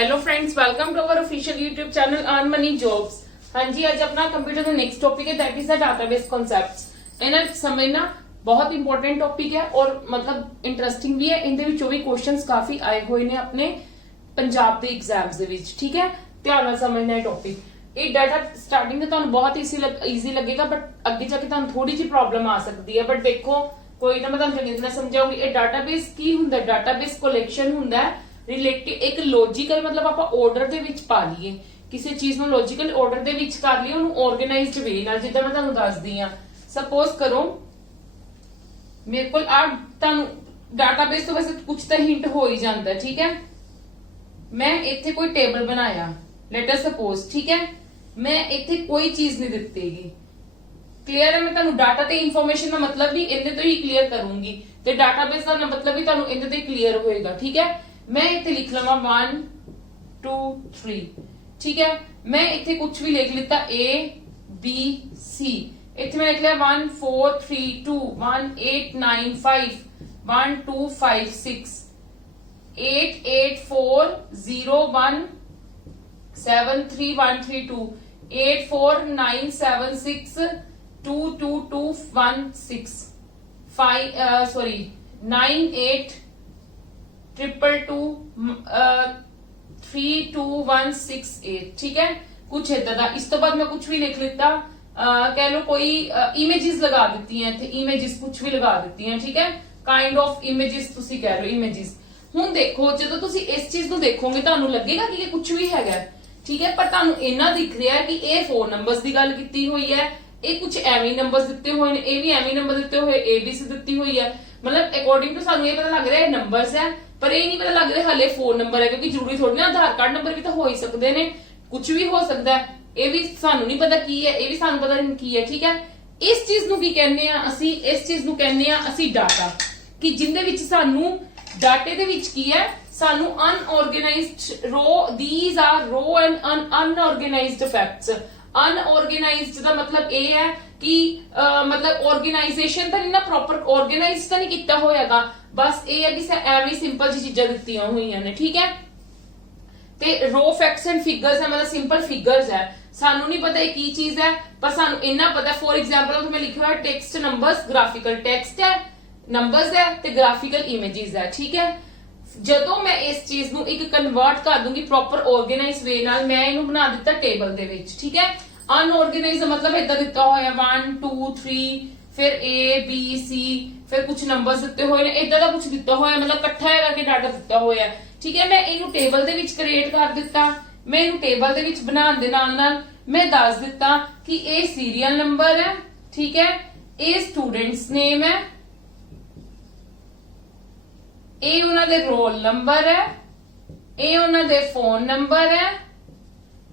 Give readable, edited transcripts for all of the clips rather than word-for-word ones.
Hello friends, welcome to our official YouTube channel earn money jobs. हाँ जी, आज अपना कंप्यूटर का नेक्स्ट टॉपिक है that is the database concepts. इन्हें समझना बहुत इंपॉर्टेंट टॉपिक है और मतलब इंटरेस्टिंग भी है। इनके विचों भी क्वेश्चंस काफी आए हुए ने अपने पंजाब के एग्जाम्स दे विच। ठीक है, ध्यान नाल समझना है टॉपिक। ये डाटा स्टार्टिंग में तुहानू बहुत ईजी लगेगा बट अगे जाके तुहानू थोड़ी जी प्रॉब्लम आ सकती है। बट देखो कोई ना, मैं तुहानू चंगी तरह समझाऊंगी। ये डाटाबेस की हुंदा, डाटाबेस कलेक्शन हुंदा है रिलेटिव एक लॉजिकल, मतलब ਆਪਾਂ ਆਰਡਰ ਦੇ ਵਿੱਚ ਪਾ ਲਈਏ ਕਿਸੇ ਚੀਜ਼ ਨੂੰ ਲॉजिकल ਆਰਡਰ ਦੇ ਵਿੱਚ ਕਰ ਲਈਏ ਉਹਨੂੰ ਆਰਗੇਨਾਈਜ਼ਡ ਵੇ ਨਾਲ। ਜਿੱਦਾਂ ਮੈਂ ਤੁਹਾਨੂੰ ਦੱਸਦੀ ਆ, ਸਪੋਜ਼ ਕਰੋ ਮੇਰੇ ਕੋਲ ਆ ਤੁਹਾਨੂੰ ਡਾਟਾਬੇਸ ਤੋਂ ਵੈਸੇ ਕੁਝ ਤਾਂ ਹਿੰਟ ਹੋ ਹੀ ਜਾਂਦਾ। ਠੀਕ ਹੈ, ਮੈਂ ਇੱਥੇ ਕੋਈ ਟੇਬਲ ਬਣਾਇਆ, ਲੈਟ ਅਸ ਸਪੋਜ਼। ਠੀਕ ਹੈ, ਮੈਂ ਇੱਥੇ ਕੋਈ ਚੀਜ਼ ਨਹੀਂ ਦਿੱਤੀਗੀ। क्लियर है? मैं ਤੁਹਾਨੂੰ डाटा ਤੇ ਇਨਫੋਰਮੇਸ਼ਨ ਦਾ ਮਤਲਬ ਵੀ ਇਹਦੇ ਤੋਂ ਹੀ ਕਲੀਅਰ ਕਰੂੰਗੀ ਤੇ ਡਾਟਾਬੇਸ ਦਾ ਮਤਲਬ ਵੀ ਤੁਹਾਨੂੰ ਇਹਦੇ ਤੇ ਕਲੀਅਰ ਹੋਏਗਾ। ਠੀਕ है, मैं इतने लिख लवा 1 2 3। ठीक है, मैं इतने कुछ भी लिख लेता A B C। इतने मैं लिख लिया 1 4 3 2 1 8 9 5 1 2 5 6 8 8 4 0 1 7 3 1 3 2 8 4 9 7 6 2 2 2 1 6 5 9 8 ट्रिपल 2 3 2 1 6 8। ठीक है, कुछ इदा दा। इस तो बाद मैं कुछ भी लिख लेता, कह लो कोई इमेजेस लगा देती हैं, इमेजेस कुछ भी लगा देती हैं। ठीक है, काइंड ऑफ इमेजेस तुसी कह लो इमेजेस। हुण देखो जदों तुसी इस चीज नूं देखोगे तानू लगेगा कि ये कुछ भी हैगा। ठीक है, पर तानू इन्ना दिख रहा है कि ये 4 नंबर्स की गल कीती हुई है, ये कुछ एवं नंबर्स दिते हुए ने, ये भी एवं नंबर दिते हुए ABC दिती हुई है। मतलब अकॉर्डिंग टू सानू ये पता लग रहा है नंबर्स है, पर ये नहीं पता लग रहा हाले 4 नंबर है, क्योंकि जरूरी थोड़ी ना आधार कार्ड नंबर भी तो हो ही सकते ने, कुछ भी हो सकता है। ये भी सानू नहीं पता की है, ये भी सानू पता नहीं की है। ठीक है, इस चीज नू की कहने आ असी, इस चीज नू कहने आ असी डाटा, कि जिंदे विच सानू डाटे दे विच की है, सानू unorganised row, these are row and unorganised facts. Unorganised का मतलब ये है कि मतलब ऑर्गेनाइजेशन तो नहीं ना, प्रॉपर ऑर्गेनाइज तो नहीं किया होएगा, बस ये है कि एवं सिंपल जी चीजा दी हुई ने। ठीक है, ते रो फैक्ट्स एंड फिगर्स है, मतलब सिंपल फिगर्स है। सानू नहीं पता की चीज है, पर सानू इन्ना पता। फॉर एग्जांपल मैं लिखा हुआ टेक्स्ट नंबर्स, ग्राफिकल टेक्स्ट है, नंबर्स है ते ग्राफिकल इमेजेस है। ठीक है, जदों मैं इस चीज नू एक कन्वर्ट कर दूंगी प्रॉपर ऑर्गेनाइज वे नाल, मैं इनू बना दिता टेबल दे विच। ठीक है, अनऑर्गेनाइज मतलब इदा दिता होया 1 2 3 फिर A B C फिर कुछ नंबर्स दिते हुए ने, इदा दा कुछ दिता होया, मतलब इकट्ठा करके डाटा दिता होया। ठीक है, मैं इनू टेबल दे विच क्रिएट कर दिता, मैं इनू टेबल दे विच बनाउण दे नाल नाल मैं दस दिता कि ए सीरियल नंबर है। ठीक है, ए स्टूडेंट्स नेम है, ए उन्हां दे रोल नंबर है, ए उन्हां दे फोन नंबर है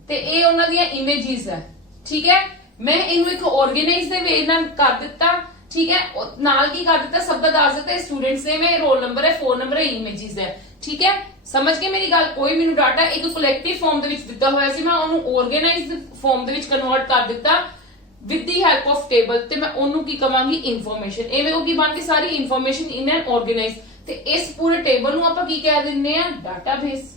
ते ए उन्हां दियां इमेजेस है। ठीक है, मैं इनू एक ऑर्गेनाइज दे वे नाल कर दिता। ठीक है, नाल की कर दिता, सब दा दस दिता, स्टूडेंट्स नेम है, रोल नंबर है, फोन नंबर है, इमेजेस है। ठीक है, समझ के मेरी गल? कोई मेनू डाटा एक कलेक्टिव फॉर्म दे विच दिता होया सी, मैं ओनू ऑर्गेनाइज्ड फॉर्म दे विच कन्वर्ट कर दिता with the help of table, ते मैं ओनू की कहांगी इन्फॉर्मेशन। एवें होगी बन के सारी इन्फॉर्मेशन इन एंड ऑर्गेनाइज। ते इस पूरे टेबल नू आपां की कह दिंदे आ? डाटाबेस।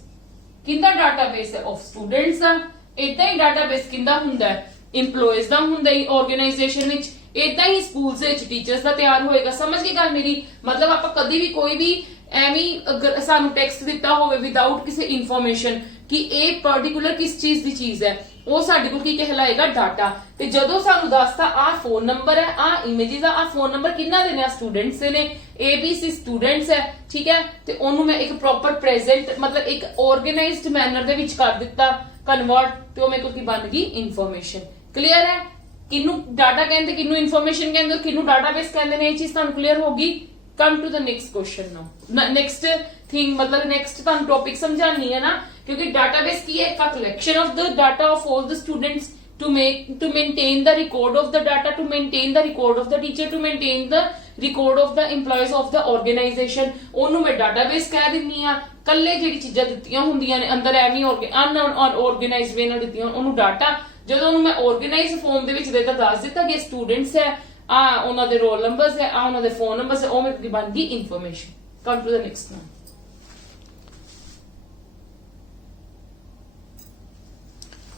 किंदा डाटाबेस है? ऑफ स्टूडेंट्स दा। इदां ही डाटाबेस किंदा हुंदा है? इंप्लॉयज दा हुंदा ही ऑर्गेनाइजेशन विच। इदां ही स्कूल्स विच टीचर्स दा तैयार होएगा। समझ गए गल मेरी? मतलब आपां कदी भी कोई भी एवं अगर सानू टेक्स्ट दिता होवे विदाउट किसी इन्फॉर्मेशन कि ए पर्टिकुलर किस चीज दी चीज है, वो साडे कोल की कहलाएगा? डाटा। ते जदों सानू दसता आ फोन नंबर है, आ इमेजेस आ फोन नंबर किन्ना दे ने? स्टूडेंट्स दे ने, ABC स्टूडेंट्स है। ठीक है, ते ओनू मैं एक प्रॉपर प्रेजेंट मतलब एक ऑर्गेनाइज्ड मैनर दे विच कर दिता कन्वर्ट, ते ओ मेरे कोल की बन गई इन्फॉर्मेशन। क्लियर है? किनू डाटा कहते, किनू इन्फॉर्मेशन कहते, किनू डाटाबेस कहते हैं, ये चीज तुहानू क्लियर होगी। Come to the next question now. Next thing मतलब नेक्स्ट तुहानू टॉपिक समझानी है ना, क्योंकि डाटाबेस की है का collection of the data of all the students to maintain the record of the data, to maintain the record of the teacher, to maintain the record of the employees of the organisation. ओनू मैं database कह दिंदी आ। कल्ले जिहड़ी चीजां दित्तियां हुंदियां ने अंदर एवं अनऑर्गेनाइज्ड वे नाल दित्तियां ओनू डाटा। जदों ओनू मैं ऑर्गेनाइज्ड फॉर्म दे विच देता, दस दिता कि स्टूडेंट्स है, आ उन्हां दे रोल नंबर्स है, आ उन्हां दे फोन नंबर्स है, ओ मेरे कोल बन गई information. Come to the next now.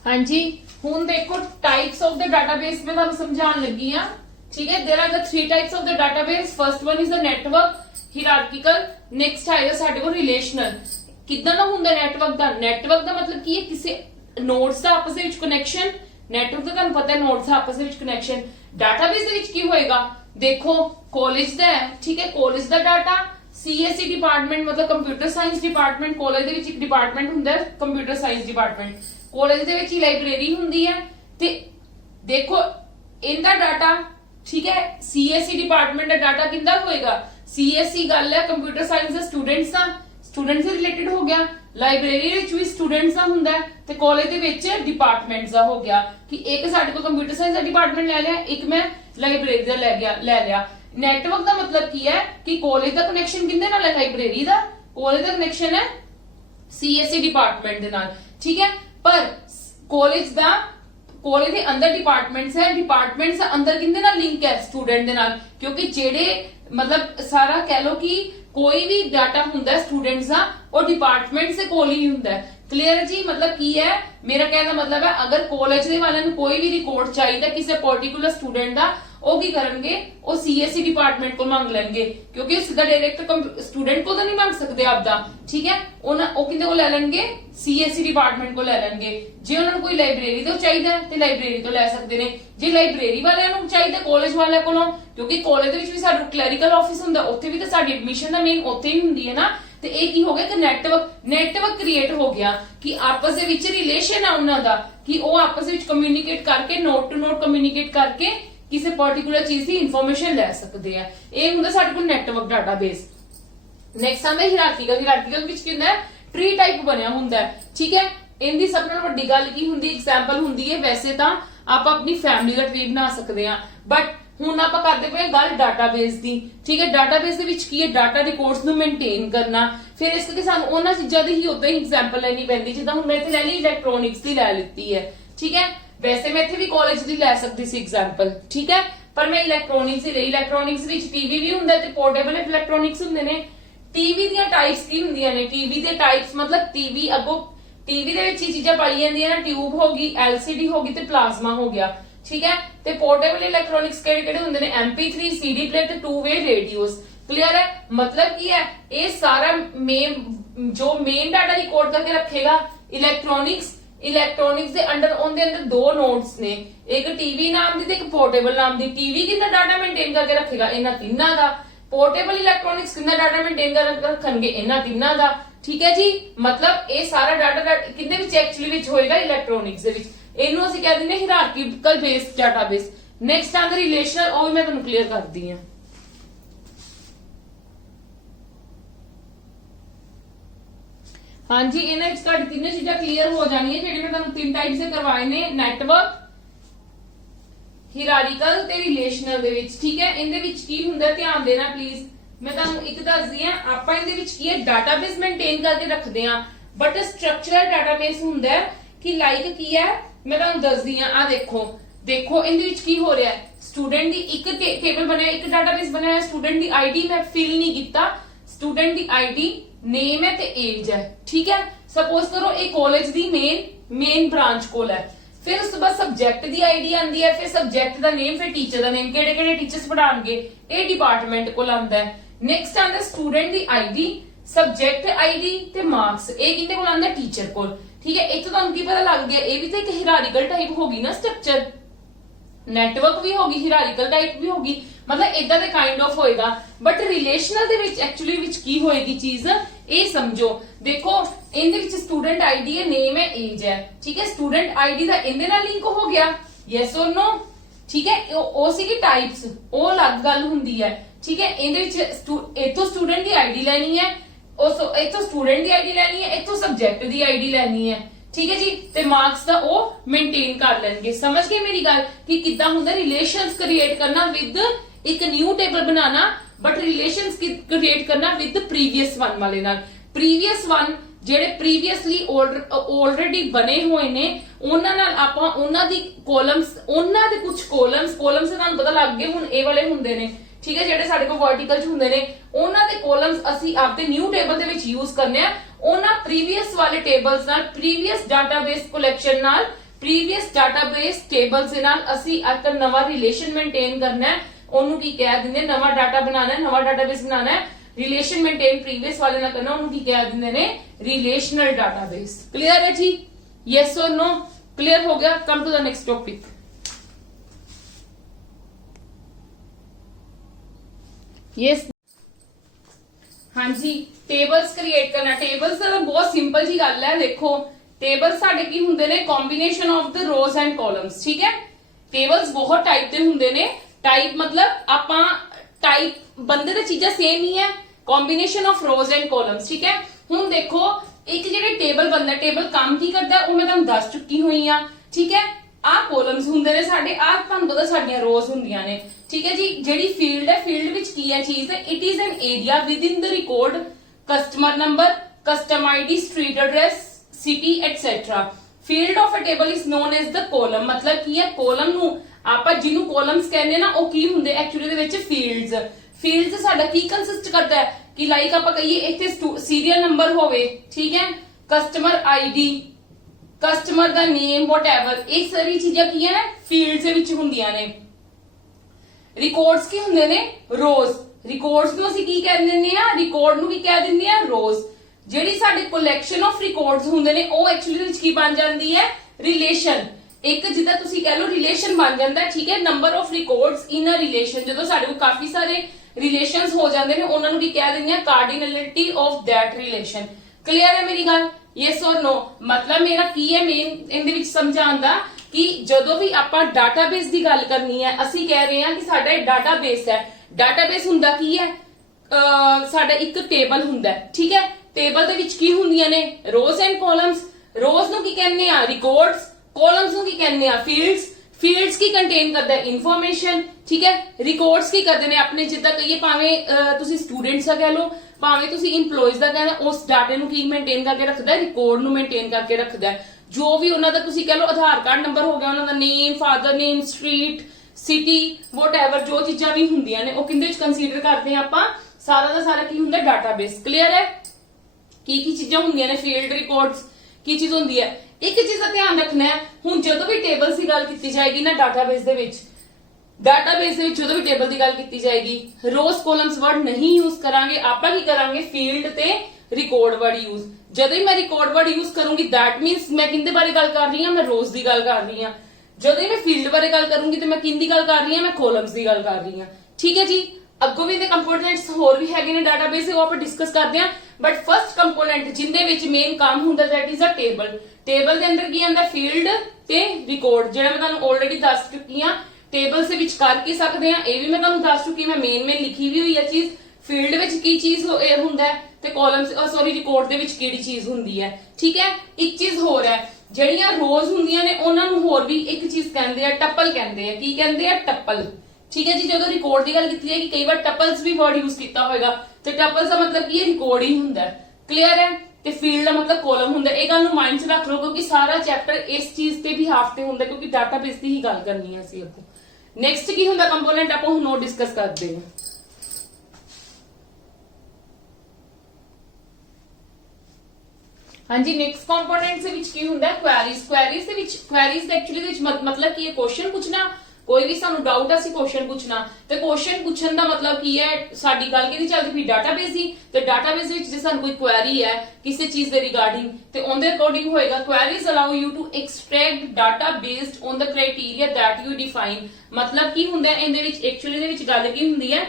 हाँ जी, हुन देखो टाइप्स ऑफ द डाटाबेस में तुहानू समझाण लगी हां। ठीक है, there are the 3 types of the database. First one is the network hierarchical, next आएगा साडे कोल रिलेशनल। किदां दा हुंदा नेटवर्क दा? नेटवर्क दा मतलब की है किसी नोड्स दा आपस दे विच कनैक्शन। नेटवर्क दा तुहानू पता है नोड्स दा आपस दे विच कनैक्शन। डाटाबेस दे विच की होएगा? देखो कॉलेज दा है, ठीक है, कॉलेज दा डाटा, सीएसई डिपार्टमेंट मतलब कंप्यूटर साइंस डिपार्टमेंट, कॉलेज दे विच एक डिपार्टमेंट हुंदा है कंप्यूटर साइंस डिपार्टमेंट, कॉलेज दे विच ही लाइब्रेरी हुंदी है। ते देखो इनदा डाटा, ठीक है, सीएसई डिपार्टमेंट का डाटा किंदा होएगा? सीएसई गल है कंप्यूटर साइंस दे स्टूडेंट्स दा, स्टूडेंट्स से रिलेटेड हो गया। लाइब्रेरी विच भी स्टूडेंट्स दा हुंदा है ते कॉलेज दे विच डिपार्टमेंट्स दा हो गया कि एक साडे को कंप्यूटर साइंस दा डिपार्टमेंट ले लिया, एक मैं लाइब्रेरी दा ले लिया। नेटवर्क दा मतलब की है कि कॉलेज दा कनेक्शन किंदे नाल है? लाइब्रेरी दा। कॉलेज दा कनेक्शन है सीएसई डिपार्टमेंट दे नाल, ठीक है। पर कॉलेज दा, कॉलेज दे अंदर डिपार्टमेंट्स है, डिपार्टमेंट्स दे अंदर किंदे नाल लिंक है? स्टूडेंट दे नाल, क्योंकि जेड़े मतलब सारा कह लो कि कोई भी डाटा हुंदा है स्टूडेंट्स दा और डिपार्टमेंट से कोल ही हुंदा है। क्लियर है जी? मतलब की है मेरा कहने का मतलब है अगर कॉलेज दे वाले ਨੂੰ कोई भी रिकॉर्ड चाहिए किसी पर्टिकुलर स्टूडेंट ਦਾ ਉਹ ਕੀ ਕਰਨਗੇ? ਉਹ ਸੀਐਸਈ ਡਿਪਾਰਟਮੈਂਟ ਕੋਲ ਮੰਗ ਲੈਣਗੇ ਕਿਉਂਕਿ ਉਹ ਸਿੱਧਾ ਡਾਇਰੈਕਟ ਸਟੂਡੈਂਟ ਕੋਲ ਤਾਂ ਨਹੀਂ ਮੰਗ ਸਕਦੇ ਆਪਦਾ, ਠੀਕ ਹੈ। ਉਹ ਕਿੰਦੇ ਕੋਲ ਲੈ ਲੈਣਗੇ? ਸੀਐਸਈ ਡਿਪਾਰਟਮੈਂਟ ਕੋਲ ਲੈ ਲੈਣਗੇ। ਜੇ ਉਹਨਾਂ ਨੂੰ ਕੋਈ ਲਾਇਬ੍ਰੇਰੀ ਤੋਂ ਚਾਹੀਦਾ ਤੇ ਲਾਇਬ੍ਰੇਰੀ ਤੋਂ ਲੈ ਸਕਦੇ ਨੇ। ਜੇ ਲਾਇਬ੍ਰੇਰੀ ਵਾਲਿਆਂ ਨੂੰ ਚਾਹੀਦਾ ਕਾਲਜ ਵਾਲਿਆਂ ਕੋਲੋਂ, ਕਿਉਂਕਿ ਕਾਲਜ ਦੇ ਵਿੱਚ ਵੀ ਸਾਡਾ ਕਲੈਰੀਕਲ ਆਫਿਸ ਹੁੰਦਾ, ਉੱਥੇ ਵੀ ਤਾਂ ਸਾਡੀ ਐਡਮਿਸ਼ਨ ਦਾ ਮੇਨ ਉੱਥੇ ਹੀ ਹੁੰਦੀ ਹੈ ਨਾ। ਤੇ ਇਹ ਕੀ ਹੋ ਗਿਆ ਕਿ ਨੈਟਵਰਕ ਕ੍ਰੀਏਟ ਹੋ ਗਿਆ ਕਿ ਆਪਸ ਦੇ ਵਿੱਚ ਰਿਲੇਸ਼ਨ ਆ ਉਹਨਾਂ ਦਾ ਕਿ ਉਹ ਆਪਸ ਵਿੱਚ ਕਮਿਊਨੀਕੇਟ ਕਰਕੇ ਨੋਟ ਟੂ ਨੋਟ ਕਮਿਊਨੀਕੇਟ ਕਰਕੇ ਕਿਸੇ ਪਾਰਟਿਕੂਲਰ ਚੀਜ਼ ਦੀ ਇਨਫੋਰਮੇਸ਼ਨ ਲੈ ਸਕਦੇ ਆ। ਇਹ ਹੁੰਦਾ ਸਾਡੇ ਕੋਲ ਨੈਟਵਰਕ ਡਾਟਾਬੇਸ। ਨੈਕਸਟ ਆਉਂਦਾ ਹਿਰਾਰਕੀਕਲ ਵਿੱਚ ਕੀ ਹੁੰਦਾ ਹੈ? ਟਰੀ ਟਾਈਪ ਬਣਿਆ ਹੁੰਦਾ ਹੈ, ਠੀਕ ਹੈ। ਇਹਦੀ ਸਭ ਨਾਲੋਂ ਵੱਡੀ ਗੱਲ ਕੀ ਹੁੰਦੀ? ਐਗਜ਼ਾਮਪਲ ਹੁੰਦੀ ਹੈ ਵੈਸੇ ਤਾਂ ਆਪਾਂ ਆਪਣੀ ਫੈਮਿਲੀ ਦਾ ਟਰੀ ਬਣਾ ਸਕਦੇ ਆ, ਬਟ ਹੁਣ ਆਪਾਂ ਕਰਦੇ ਪਏ ਗੱਲ ਡਾਟਾਬੇਸ ਦੀ, ਠੀਕ ਹੈ। ਡਾਟਾਬੇਸ ਦੇ ਵਿੱਚ ਕੀ ਹੈ? ਡਾਟਾ ਰਿਕਾਰਡਸ ਨੂੰ ਮੇਨਟੇਨ ਕਰਨਾ। ਫਿਰ ਇਸ ਕਰਕੇ ਸਾਨੂੰ ਉਹਨਾਂ ਚੀਜ਼ਾਂ ਦੀ ਹੀ ਉਦਾਂ ਹੀ ਐਗਜ਼ਾਮਪਲ ਲੈਣੀ ਪੈਂਦੀ, ਜਿੱਦਾਂ ਹੁਣ ਮੈਂ ਇੱਥੇ ਲੈ ਲਈ ਇਲੈਕਟ੍ਰੋਨਿਕਸ ਦੀ ਲੈ ਲਿੱਤੀ ਹੈ, ਠੀਕ ਹੈ। ਵੈਸੇ ਮੈਂ ਇੱਥੇ ਵੀ ਕਾਲਜ ਦੀ ਲੈ ਸਕਦੀ ਸੀ ਐਗਜ਼ਾਮਪਲ, ਠੀਕ ਹੈ, ਪਰ ਮੈਂ ਇਲੈਕਟ੍ਰੋਨਿਕਸ ਹੀ ਲਈ। ਇਲੈਕਟ੍ਰੋਨਿਕਸ ਵਿੱਚ ਟੀਵੀ ਵੀ ਹੁੰਦਾ ਤੇ ਪੋਰਟੇਬਲ ਇਲੈਕਟ੍ਰੋਨਿਕਸ ਹੁੰਦੇ ਨੇ। ਟੀਵੀ ਦੀਆਂ ਟਾਈਪਸ ਕੀ ਹੁੰਦੀਆਂ ਨੇ? ਟੀਵੀ ਦੇ ਟਾਈਪਸ ਮਤਲਬ ਟੀਵੀ ਅੱਗੋਂ ਟੀਵੀ ਦੇ ਵਿੱਚ ਹੀ ਚੀਜ਼ਾਂ ਪਾਈ ਜਾਂਦੀਆਂ ਨੇ, ਟਿਊਬ ਹੋ ਗਈ, ਐਲਸੀਡੀ ਹੋ ਗਈ ਤੇ ਪਲਾਜ਼ਮਾ ਹੋ ਗਿਆ, ਠੀਕ ਹੈ। ਤੇ ਪੋਰਟੇਬਲ ਇਲੈਕਟ੍ਰੋਨਿਕਸ ਕਿਹੜੇ ਹੁੰਦੇ ਨੇ? MP3, CD ਪਲੇਅਰ ਤੇ 2-ਵੇ ਰੇਡੀਓਸ। क्लियर है? मतलब की है ये सारा जो मेन डाटा रिकॉर्ड करके रखेगा इलेक्ट्रॉनिक्स दे अंदर दो नोड्स ने, एक टीवी नाम दी ते एक पोर्टेबल नाम दी। टीवी कितना डाटा मेंटेन करके रखेगा? इन्हां तिन्हां दा। पोर्टेबल इलेक्ट्रॉनिक्स कितना डाटा मेंटेन करके रखणगे? इन्हां तिन्हां दा, ठीक है जी। मतलब ये सारा डाटा किंदे विच एक्चुअली विच होएगा? इलेक्ट्रॉनिक्स दे विच। इहनूं असीं कह दिंदे हिरार्किकल बेस्ड डाटाबेस। नेक्स्ट आंदा रिलेशनल, ਉਹ ਵੀ मैं तुहानूं क्लियर करदी हां। हाँ जी, इन्हें तीनों चीजें क्लियर हो जानी है जेडी मैं तुहानूं 3 टाइप से करवाए ने, नेटवर्क, हिरारिकल ते रिलेशनल दे विच, ठीक है। इनदे विच की हुंदा ध्यान देना प्लीज। मैं तुहानूं एक दसदी हां, आपां इहदे विच की है डाटाबेस मेंटेन करके रखदे हां, बट स्ट्रक्चरल डाटाबेस हुंदा है कि लाइक की है मैं तुहानूं दसदी हां। आ देखो इनदे विच की हो रहा है? स्टूडेंट दी एक टेबल बनाया, एक डाटाबेस बनाया, स्टूडेंट दी आईडी मैं फिल नहीं कीता, स्टूडेंट दी आईडी, नेम है ते एज है, ठीक है। सपोज करो एक कॉलेज दी मेन ब्रांच कोल है, फिर उस बाद सब्जेक्ट दी आईडी आंदी है, फिर सब्जेक्ट दा नेम, फिर टीचर दा नेम, केड़े टीचर्स पढ़ाणगे ये डिपार्टमेंट कोल आंदा है। नेक्स्ट आंदा स्टूडेंट दी आईडी, सब्जेक्ट आईडी ते मार्क्स, ये किंदे कोल आंदा? टीचर कोल, ठीक है। इत्थों तुहानूं की पता लग गया ये भी तो एक हिरारिकल टाइप होगी ना स्ट्रक्चर। नेटवर्क भी होगी, हिरारिकल टाइप भी होगी, मतलब इदा दे काइंड ऑफ होएगा। But relational they which actually which की होएगी चीज ये समझो। देखो इनदे विच स्टूडेंट आईडी है, नेम है, एज है, ठीक है। स्टूडेंट आईडी दा इनदे नाल लिंक हो गया, यस और नो, ठीक है। ओ सी की टाइप्स ओ अलग गल हुंदी है, ठीक है। इनदे विच इथों स्टूडेंट दी आईडी लेनी है, इथों स्टूडेंट दी आईडी लेनी है, इथों सब्जेक्ट दी आईडी लेनी है, ठीक है जी। ते मार्क्स दा ओ मेंटेन कर लेंगे। समझ गए मेरी गल कि किद्दां हुंदा रिलेशंस क्रिएट करना विद एक new table banana, but relations create करना विद प्रीवियस वन वाले नाल। प्रीवियस वन जेडे प्रीवियसली ऑलरेडी बने हुए ने उन्हां नाल आपां उन्हां दी कॉलम्स, उन्हां दे कुछ कॉलम्स से तुहानूं पता लग गए हुण ए वाले हुंदे ने, ठीक है। जेडे साडे कोल वर्टिकल च हुंदे ने उन्हां दे कॉलम्स असीं आपदे न्यू टेबल दे विच यूज करने आ। उन्हां प्रीवियस वाले टेबल्स नाल, प्रीवियस डाटाबेस कलेक्शन नाल प्रीवियस डाटाबेस टेबल्स ਦੇ ਨਾਲ ਅਸੀਂ ਇੱਕ ਨਵਾਂ ਰਿਲੇਸ਼ਨ ਮੇਨਟੇਨ ਕਰਨਾ ਹੈ, ਉਹਨੂੰ ਕੀ ਕਹਿ ਦਿੰਦੇ, ਨਵਾਂ ਡਾਟਾ ਬਣਾਉਣਾ ਹੈ, ਨਵਾਂ ਡਾਟਾਬੇਸ ਬਣਾਉਣਾ ਹੈ, ਰਿਲੇਸ਼ਨ ਮੇਨਟੇਨ ਪ੍ਰੀवियस ਵਾਲੇ ਨਾਲ ਕਰਨਾ, ਉਹਨੂੰ ਕੀ ਕਹਿ ਦਿੰਦੇ ਨੇ, ਰਿਲੇਸ਼ਨਲ ਡਾਟਾਬੇਸ। ਕਲੀਅਰ ਹੈ ਜੀ? Yes or no? क्लियर हो गया? Come to the next topic. Yes हाँ जी, टेबल्स क्रिएट करना। टेबल्स ਦਾ बहुत सिंपल जी गल है। देखो टेबल्स ਸਾਡੇ ਕੀ ਹੁੰਦੇ ਨੇ, combination of the rows and columns. ठीक है, टेबल्स बहुत टाइप ਦੇ ਹੁੰਦੇ ਨੇ। टाइप मतलब ਆਪਾਂ टाइप ਬੰਦੇ ਦੀ ਚੀਜ਼ਾਂ ਸੇਮ ਹੀ ਹੈ, combination of rose and columns. ठीक है, ਹੁਣ ਦੇਖੋ एक ਜਿਹੜੇ ਟੇਬਲ ਬੰਦਾ, ਟੇਬਲ ਕੰਮ ਕੀ ਕਰਦਾ ਉਹ ਮੈਂ ਤੁਹਾਨੂੰ ਦੱਸ ਚੁੱਕੀ ਹੋਈ ਆ। ਠੀਕ ਹੈ, ਆ ਕਾਲਮਸ ਹੁੰਦੇ ਨੇ ਸਾਡੇ, ਆ ਤੁਹਾਨੂੰ ਪਤਾ ਸਾਡੀਆਂ ਰੋਜ਼ ਹੁੰਦੀਆਂ ਨੇ। ਠੀਕ ਹੈ ਜੀ, ਜਿਹੜੀ ਫੀਲਡ ਹੈ, ਫੀਲਡ ਵਿੱਚ ਕੀ ਹੈ ਚੀਜ਼ ਹੈ, it is an area within the record, customer number, custom ID, street address, city etcetera. Field of a table is known as the column. ਮਤਲਬ ਕੀ ਹੈ, ਕਾਲਮ ਨੂੰ ਆਪਾਂ ਜਿਹਨੂੰ ਕਾਲਮਸ ਕਹਿੰਦੇ ਨਾ, ਉਹ ਕੀ ਹੁੰਦੇ ਐਕਚੁਅਲੀ ਦੇ ਵਿੱਚ ਫੀਲਡਸ। ਫੀਲਡਸ ਸਾਡਾ ਕੀ ਕੰਸਿਸਟ ਕਰਦਾ ਹੈ ਕਿ ਲਾਈਕ ਆਪਾਂ ਕਹੀਏ ਇੱਥੇ ਸੀਰੀਅਲ ਨੰਬਰ ਹੋਵੇ, ਠੀਕ ਹੈ, ਕਸਟਮਰ ਆਈਡੀ, ਕਸਟਮਰ ਦਾ ਨੇਮ, ਵਟਐਵਰ, ਇਹ ਸਾਰੀ ਚੀਜ਼ਾਂ ਕੀ ਹੈ ਫੀਲਡਸ ਦੇ ਵਿੱਚ ਹੁੰਦੀਆਂ ਨੇ। ਰਿਕਾਰਡਸ ਕੀ ਹੁੰਦੇ ਨੇ, ਰੋਜ਼। ਰਿਕਾਰਡਸ ਨੂੰ ਅਸੀਂ ਕੀ ਕਹਿ ਦਿੰਦੇ ਆ, ਰਿਕਾਰਡ ਨੂੰ ਕੀ ਕਹਿ ਦਿੰਦੇ ਆ, ਰੋਜ਼। ਜਿਹੜੀ ਸਾਡੇ ਕਲੈਕਸ਼ਨ ਆਫ ਰਿਕਾਰਡਸ ਹੁੰਦੇ ਨੇ ਉਹ ਐਕਚੁਅਲੀ ਵਿੱਚ ਕੀ ਬਣ ਜਾਂਦੀ ਹੈ, ਰਿਲੇਸ਼ਨ। ਇੱਕ ਜਿੱਦਾਂ ਤੁਸੀਂ ਕਹਿ ਲਓ ਰਿਲੇਸ਼ਨ ਬਣ ਜਾਂਦਾ। ਠੀਕ ਹੈ, number of records in a relation. ਜਦੋਂ ਸਾਡੇ ਕੋਲ ਕਾਫੀ ਸਾਰੇ ਰਿਲੇਸ਼ਨਸ ਹੋ ਜਾਂਦੇ ਨੇ ਉਹਨਾਂ ਨੂੰ ਵੀ ਕਹਿ ਦਿੰਦੇ ਆ cardinality of that relation. Clear ਹੈ ਮੇਰੀ ਗੱਲ? Yes or no? ਮਤਲਬ ਮੇਰਾ ਕੀ ਹੈ ਮੇਨ ਇਹਦੇ ਵਿੱਚ ਸਮਝਾਉਣ ਦਾ ਕਿ ਜਦੋਂ ਵੀ ਆਪਾਂ ਡਾਟਾਬੇਸ ਦੀ ਗੱਲ ਕਰਨੀ ਹੈ, ਅਸੀਂ ਕਹਿ ਰਹੇ ਹਾਂ ਕਿ ਸਾਡਾ ਇਹ ਡਾਟਾਬੇਸ ਹੈ। ਡਾਟਾਬੇਸ ਹੁੰਦਾ ਕੀ ਹੈ, ਸਾਡਾ ਇੱਕ ਟੇਬਲ ਹੁੰਦਾ। ਠੀਕ ਹੈ, ਟੇਬਲ ਦੇ ਵਿੱਚ ਕੀ ਹੁੰਦੀਆਂ ਨੇ, ਰੋਜ਼ ਐਂਡ ਕਾਲਮਸ। ਰੋਜ਼ ਨੂੰ ਕੀ ਕਹਿੰਦੇ ਆ, ਰਿਕਾਰਡਸ। ਕਾਲਮਸ ਨੂੰ ਕੀ ਕਹਿੰਦੇ ਆ, ਫੀਲਡਸ। ਫੀਲਡਸ ਕੀ ਕੰਟੇਨ ਕਰਦਾ ਹੈ, ਇਨਫੋਰਮੇਸ਼ਨ। ਠੀਕ ਹੈ, ਰਿਕਾਰਡਸ ਕੀ ਕਰਦੇ ਨੇ ਆਪਣੇ, ਜਿੱਦਾਂ ਕਹੀਏ ਭਾਵੇਂ ਤੁਸੀਂ ਸਟੂਡੈਂਟਸ ਦਾ ਕਹਿ ਲਓ, ਭਾਵੇਂ ਤੁਸੀਂ EMPLOYEES ਦਾ ਕਹਿਣਾ, ਉਸ ਡਾਟੇ ਨੂੰ ਕੀ ਮੇਨਟੇਨ ਕਰਕੇ ਰੱਖਦਾ ਹੈ, ਰਿਕਾਰਡ ਨੂੰ ਮੇਨਟੇਨ ਕਰਕੇ ਰੱਖਦਾ ਹੈ। ਜੋ ਵੀ ਉਹਨਾਂ ਦਾ ਤੁਸੀਂ ਕਹਿ ਲਓ ਆਧਾਰ ਕਾਰਡ ਨੰਬਰ ਹੋ ਗਿਆ, ਉਹਨਾਂ ਦਾ name, father name, street, city, whatever, ਜੋ ਚੀਜ਼ਾਂ ਵੀ ਹੁੰਦੀਆਂ ਨੇ ਉਹ ਕਿੰਦੇ ਵਿੱਚ ਕੰਸੀਡਰ ਕਰਦੇ ਆ ਆਪਾਂ, ਸਾਰਾ ਦਾ ਸਾਰਾ ਕੀ ਹੁੰਦਾ, ਡਾਟਾਬੇਸ। ਕਲੀਅਰ ਹੈ? ਕੀ ਕੀ ਚੀਜ਼ਾਂ ਹੁੰਦੀਆਂ ਨੇ, ਫੀਲਡ, ਰਿਕਾਰਡਸ, ਕੀ ਚੀਜ਼ ਹੁੰਦੀ ਹੈ। ਇੱਕ ਚੀਜ਼ ਦਾ ਧਿਆਨ ਰੱਖਣਾ ਹੈ, ਹੁਣ ਜਦੋਂ ਵੀ ਟੇਬਲਸ ਦੀ ਗੱਲ ਕੀਤੀ ਜਾਏਗੀ ਨਾ ਡਾਟਾਬੇਸ ਦੇ ਵਿੱਚ, ਜਦੋਂ ਵੀ ਟੇਬਲ ਦੀ ਗੱਲ ਕੀਤੀ ਜਾਏਗੀ, ਰੋਜ਼ ਕਾਲਮਸ ਵਰਡ ਨਹੀਂ ਯੂਜ਼ ਕਰਾਂਗੇ। ਆਪਾਂ ਕੀ ਕਰਾਂਗੇ, ਫੀਲਡ ਤੇ ਰਿਕਾਰਡ ਵਰਡ ਯੂਜ਼। ਜਦੋਂ ਹੀ ਮੈਂ ਰਿਕਾਰਡ ਵਰਡ ਯੂਜ਼ ਕਰੂੰਗੀ ਦੈਟ ਮੀਨਸ ਮੈਂ ਕਿੰਦੇ ਬਾਰੇ ਗੱਲ ਕਰ ਰਹੀ ਹਾਂ, ਮੈਂ ਰੋਜ਼ ਦੀ ਗੱਲ ਕਰ ਰਹੀ ਹਾਂ। ਜਦੋਂ ਹੀ ਮੈਂ ਫੀਲਡ ਬਾਰੇ ਗੱਲ ਕਰੂੰਗੀ ਤੇ ਮੈਂ ਕਿੰਦੀ ਗੱਲ ਕਰ ਰਹੀ ਹਾਂ, ਮੈਂ ਕਾਲਮਸ ਦੀ ਗੱਲ ਕਰ ਰਹੀ ਹਾਂ। ਠੀਕ ਹੈ ਜੀ, ਅੱਗੋਂ ਵੀ ਇਹਦੇ ਕੰਪੋਨੈਂਟਸ ਹੋਰ ਵੀ ਹੈਗੇ ਨੇ ਡਾਟਾਬੇਸ ਦੇ, ਉਹ ਆਪਾਂ ਡਿਸਕਸ ਕਰਦੇ ਹਾਂ। ਬਟ ਫਰਸਟ ਕੰਪੋਨੈਂਟ ਜਿੰਦੇ ਵਿੱਚ ਮੇਨ ਕੰਮ ਹੁੰਦਾ that is a table. Table ਦੇ ਅੰਦਰ ਕੀ ਆਉਂਦਾ, ਫੀਲਡ ਤੇ ਰਿਕਾਰਡ, ਜਿਹੜਾ ਮੈਂ ਤੁਹਾਨੂੰ ਆਲਰੇਡੀ ਦੱਸ ਚੁੱਕੀ ਹਾਂ। ਟੇਬਲ ਦੇ ਵਿੱਚ ਕਰ ਕੀ ਸਕਦੇ ਆ, ਇਹ ਵੀ ਮੈਂ ਤੁਹਾਨੂੰ ਦੱਸ ਚੁੱਕੀ, ਮੈਂ ਮੇਨ ਲਿਖੀ ਵੀ ਹੋਈ ਹੈ ਚੀਜ਼। ਫੀਲਡ ਵਿੱਚ ਕੀ ਚੀਜ਼ ਹੁੰਦਾ ਹੈ ਤੇ ਕਾਲਮਸ ਰਿਕਾਰਡ ਦੇ ਵਿੱਚ ਕਿਹੜੀ ਚੀਜ਼ ਹੁੰਦੀ ਹੈ। ਠੀਕ ਹੈ, ਇੱਕ ਚੀਜ਼ ਹੋਰ ਹੈ, ਜਿਹੜੀਆਂ ਰੋਜ਼ ਹੁੰਦੀਆਂ ਨੇ ਉਹਨਾਂ ਨੂੰ ਹੋਰ ਵੀ ਇੱਕ ਚੀਜ਼ ਕਹਿੰਦੇ ਆ, ਟਪਲ ਕਹਿੰਦੇ ਆ। ਕੀ ਕਹਿੰਦੇ ਆ, ਟਪਲ। ਠੀਕ ਹੈ ਜੀ, ਜਦੋਂ ਰਿਕਾਰਡ ਦੀ ਗੱਲ ਕੀਤੀ ਜਾਏਗੀ ਕਈ ਵਾਰ ਟਪਲਸ ਵੀ ਵਰਡ ਯੂਜ਼ ਕੀਤਾ ਹੋਏਗਾ, ਤੇ ਟਪਲਸ ਦਾ ਮਤਲਬ ਕੀ ਹੈ, ਰਿਕਾਰਡ ਹੀ ਹੁੰਦਾ। ਕਲੀਅਰ ਹੈ? ਤੇ ਫੀਲਡ ਦਾ ਮਤਲਬ ਕਾਲਮ ਹੁੰਦਾ। ਇਹ ਗੱਲ ਨੂੰ ਮਾਈਂਡ 'ਚ ਰੱਖ ਲਓ ਕਿਉਂਕਿ ਸਾਰਾ ਚੈਪਟਰ ਇਸ ਚੀਜ਼ ਤੇ ਵੀ ਹਾਫ ਤੇ ਹੁੰਦਾ, ਕਿਉਂਕਿ ਡਾਟਾਬੇਸ ਦੀ ਹੀ ਗੱਲ ਕਰਨੀ ਹੈ ਅਸੀਂ ਅੱਗੋਂ। ਨੈਕਸਟ ਕੀ ਹੁੰਦਾ ਕੰਪੋਨੈਂਟ, ਆਪਾਂ ਹੁਣ ਉਹ ਡਿਸਕਸ ਕਰਦੇ ਹਾਂ। ਹਾਂਜੀ, ਨੈਕਸਟ ਕੰਪੋਨੈਂਟ ਦੇ ਵਿੱਚ ਕੀ ਹੁੰਦਾ, ਕੁਐਰੀਜ਼। ਕੁਐਰੀਜ਼ ਦੇ ਵਿੱਚ, ਕੁਐਰੀਜ਼ ਦਾ ਐਕਚੁਅਲੀ ਵਿੱਚ ਮਤਲਬ ਕੀ ਹੈ, ਕੁਐਸਚਨ ਪੁੱਛਣਾ। ਕੋਈ ਵੀ ਸਾਨੂੰ ਡਾਊਟ ਹੈ, ਅਸੀਂ ਕੁਐਸਚਨ ਪੁੱਛਣਾ। ਤੇ ਕੁਐਸਚਨ ਪੁੱਛਣ ਦਾ ਮਤਲਬ ਕੀ ਹੈ, ਸਾਡੀ ਗੱਲ ਕਿਹਦੀ ਚੱਲਦੀ ਪਈ, ਡਾਟਾਬੇਸ ਦੀ। ਤੇ ਡਾਟਾਬੇਸ ਵਿੱਚ ਜੇ ਸਾਨੂੰ ਕੋਈ ਕੁਐਰੀ ਹੈ ਕਿਸੇ ਚੀਜ਼ ਦੇ ਰਿਗਾਰਡਿੰਗ, ਤੇ ਉਹਦੇ ਅਕੋਰਡਿੰਗ ਹੋਏਗਾ। Queries allow you to extract data based on the criteria that you define. ਮਤਲਬ ਕੀ ਹੁੰਦਾ ਇਹਦੇ ਵਿੱਚ, ਐਕਚੁਅਲੀ ਦੇ ਵਿੱਚ ਗੱਲ ਕੀ ਹੁੰਦੀ ਹੈ,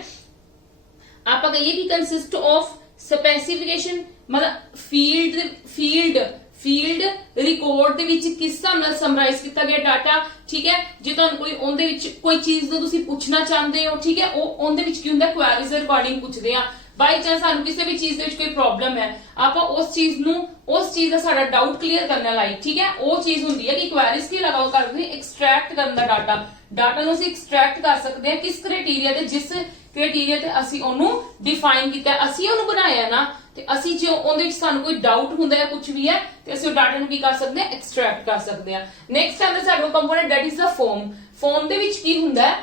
ਆਪਾਂ ਕਹੀਏ ਕਿ ਕੰਸਿਸਟ ਆਫ ਸਪੈਸੀਫਿਕੇਸ਼ਨ, ਮਤਲਬ ਫੀਲਡ ਰਿਕਾਰਡ ਦੇ ਵਿੱਚ ਕਿਸ ਹਿਸਾਬ ਨਾਲ ਸਮਰਾਈਜ਼ ਕੀਤਾ ਗਿਆ ਡਾਟਾ। ਠੀਕ ਹੈ, ਜੇ ਤੁਹਾਨੂੰ ਕੋਈ ਉਹਦੇ ਵਿੱਚ ਕੋਈ ਚੀਜ਼ ਨੂੰ ਤੁਸੀਂ ਪੁੱਛਣਾ ਚਾਹੁੰਦੇ ਹੋ, ਠੀਕ ਹੈ, ਉਹ ਉਹਦੇ ਵਿੱਚ ਕੀ ਹੁੰਦਾ, ਕੁਐਰੀਜ਼ ਦੇ ਰਿਗਾਰਡਿੰਗ ਪੁੱਛਦੇ ਆ। ਬਾਈ ਚਾਂਸ ਸਾਨੂੰ ਕਿਸੇ ਵੀ ਚੀਜ਼ ਦੇ ਵਿੱਚ ਕੋਈ ਪ੍ਰੋਬਲਮ ਹੈ, ਆਪਾਂ ਉਸ ਚੀਜ਼ ਦਾ ਸਾਡਾ ਡਾਊਟ ਕਲੀਅਰ ਕਰਨਾ ਲਾਈਕ, ਠੀਕ ਹੈ, ਉਹ ਚੀਜ਼ ਹੁੰਦੀ ਹੈ ਕਿ ਕੁਐਰੀਜ਼ ਕੀ ਲਗਾਓ ਕਰਦੇ, ਐਕਸਟ੍ਰੈਕਟ ਕਰਨ ਦਾ ਡਾਟਾ ਨੂੰ ਅਸੀਂ ਐਕਸਟ੍ਰੈਕਟ ਕਰ ਸਕਦੇ ਹਾਂ ਕਿਸ ਕ੍ਰਾਈਟੇਰੀਆ ਤੇ, ਜਿਸ ਕ੍ਰਾਈਟੇਰੀਆ ਤੇ ਅਸੀਂ ਉਹਨੂੰ ਡਿਫਾਈਨ ਕੀਤਾ, ਅਸੀਂ ਉਹਨੂੰ ਬਣਾਇਆ ਨਾ, ਤੇ ਅਸੀਂ ਜੇ ਉਹਦੇ ਵਿੱਚ ਸਾਨੂੰ ਕੋਈ ਡਾਊਟ ਹੁੰਦਾ ਹੈ ਕੁਝ ਵੀ ਹੈ ਤੇ ਅਸੀਂ ਉਹ ਡਾਟਾ ਨੂੰ ਕੀ ਕਰ ਸਕਦੇ ਹਾਂ, ਐਕਸਟ੍ਰੈਕਟ ਕਰ ਸਕਦੇ ਹਾਂ। ਨੈਕਸਟ ਆਉਂਦਾ ਸਾਡਾ component that is the form. Form ਦੇ ਵਿੱਚ ਕੀ ਹੁੰਦਾ ਹੈ,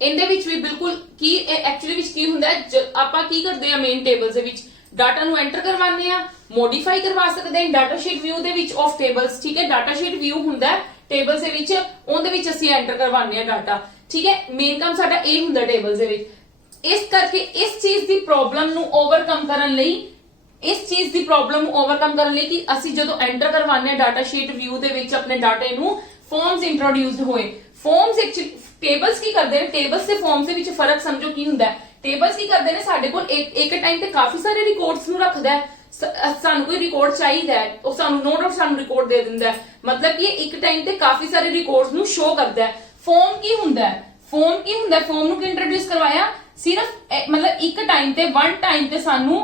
ਇਹਦੇ ਵਿੱਚ ਵੀ ਬਿਲਕੁਲ ਕੀ ਐਕਚੁਅਲੀ ਵਿੱਚ ਕੀ ਹੁੰਦਾ ਹੈ, ਆਪਾਂ ਕੀ ਕਰਦੇ ਆ, ਮੇਨ ਟੇਬਲਸ ਦੇ ਵਿੱਚ ਡਾਟਾ ਨੂੰ ਐਂਟਰ ਕਰਵਾਉਂਦੇ ਆ, ਮੋਡੀਫਾਈ ਕਰਵਾ ਸਕਦੇ ਹਾਂ ਡਾਟਾ ਸ਼ੀਟ ਵਿਊ ਦੇ ਵਿੱਚ ਆਫ ਟੇਬਲਸ। ਠੀਕ ਹੈ, ਡਾਟਾ ਸ਼ੀਟ ਵਿਊ ਹੁੰਦਾ ਟੇਬਲਸ ਦੇ ਵਿੱਚ, ਉਹਦੇ ਵਿੱਚ ਅਸੀਂ ਐਂਟਰ ਕਰਵਾਉਂਦੇ ਹਾਂ ਡਾਟਾ। ਠੀਕ ਹੈ, ਮੇਨ ਕੰਮ ਸਾਡਾ ਇਹ ਹੁੰਦਾ ਟੇਬਲਸ ਦੇ ਵਿੱਚ। ਇਸ ਕਰਕੇ ਇਸ ਚੀਜ਼ ਦੀ ਪ੍ਰੋਬਲਮ ਨੂੰ ਓਵਰਕਮ ਕਰਨ ਲਈ ਕਿ ਅਸੀਂ ਜਦੋਂ ਐਂਟਰ ਕਰਵਾਉਂਦੇ ਹਾਂ ਡਾਟਾ ਸ਼ੀਟ ਵਿਊ ਦੇ ਵਿੱਚ ਆਪਣੇ ਡਾਟੇ ਨੂੰ, ਫਾਰਮਸ ਇੰਟਰੋਡਿਊਸਡ ਹੋਏ। ਫਾਰਮਸ ਟੇਬਲਸ ਕੀ ਕਰਦੇ ਨੇ, ਟੇਬਲਸ ਤੇ ਫਾਰਮਸ ਦੇ ਵਿੱਚ ਫਰਕ ਸਮਝੋ ਕੀ ਹੁੰਦਾ ਹੈ। ਟੇਬਲਸ ਕੀ ਕਰਦੇ ਨੇ, ਸਾਡੇ ਕੋਲ ਇੱਕ ਟਾਈਮ ਤੇ ਕਾਫੀ ਸਾਰੇ ਰਿਕਾਰਡਸ ਨੂੰ ਰੱਖਦਾ ਹੈ। ਸਾਨੂੰ ਕੋਈ ਰਿਕਾਰਡ ਚਾਹੀਦਾ ਹੈ, ਉਹ ਸਾਨੂੰ ਨੋ ਡਾਊਟ ਸਾਨੂੰ ਰਿਕਾਰਡ ਦੇ ਦਿੰਦਾ ਹੈ, ਮਤਲਬ ਕਿ ਇੱਕ ਟਾਈਮ ਤੇ ਕਾਫੀ ਸਾਰੇ ਰਿਕਾਰਡਸ ਨੂੰ ਸ਼ੋ ਕਰਦਾ ਹੈ। ਫਾਰਮ ਕੀ ਹੁੰਦਾ ਹੈ, ਫਾਰਮ ਨੂੰ ਕੀ ਇੰਟਰੋਡਿਊਸ ਕਰਵਾਇਆ, ਸਿਰਫ ਮਤਲਬ ਇੱਕ ਟਾਈਮ ਤੇ ਵਨ ਟਾਈਮ ਤੇ ਸਾਨੂੰ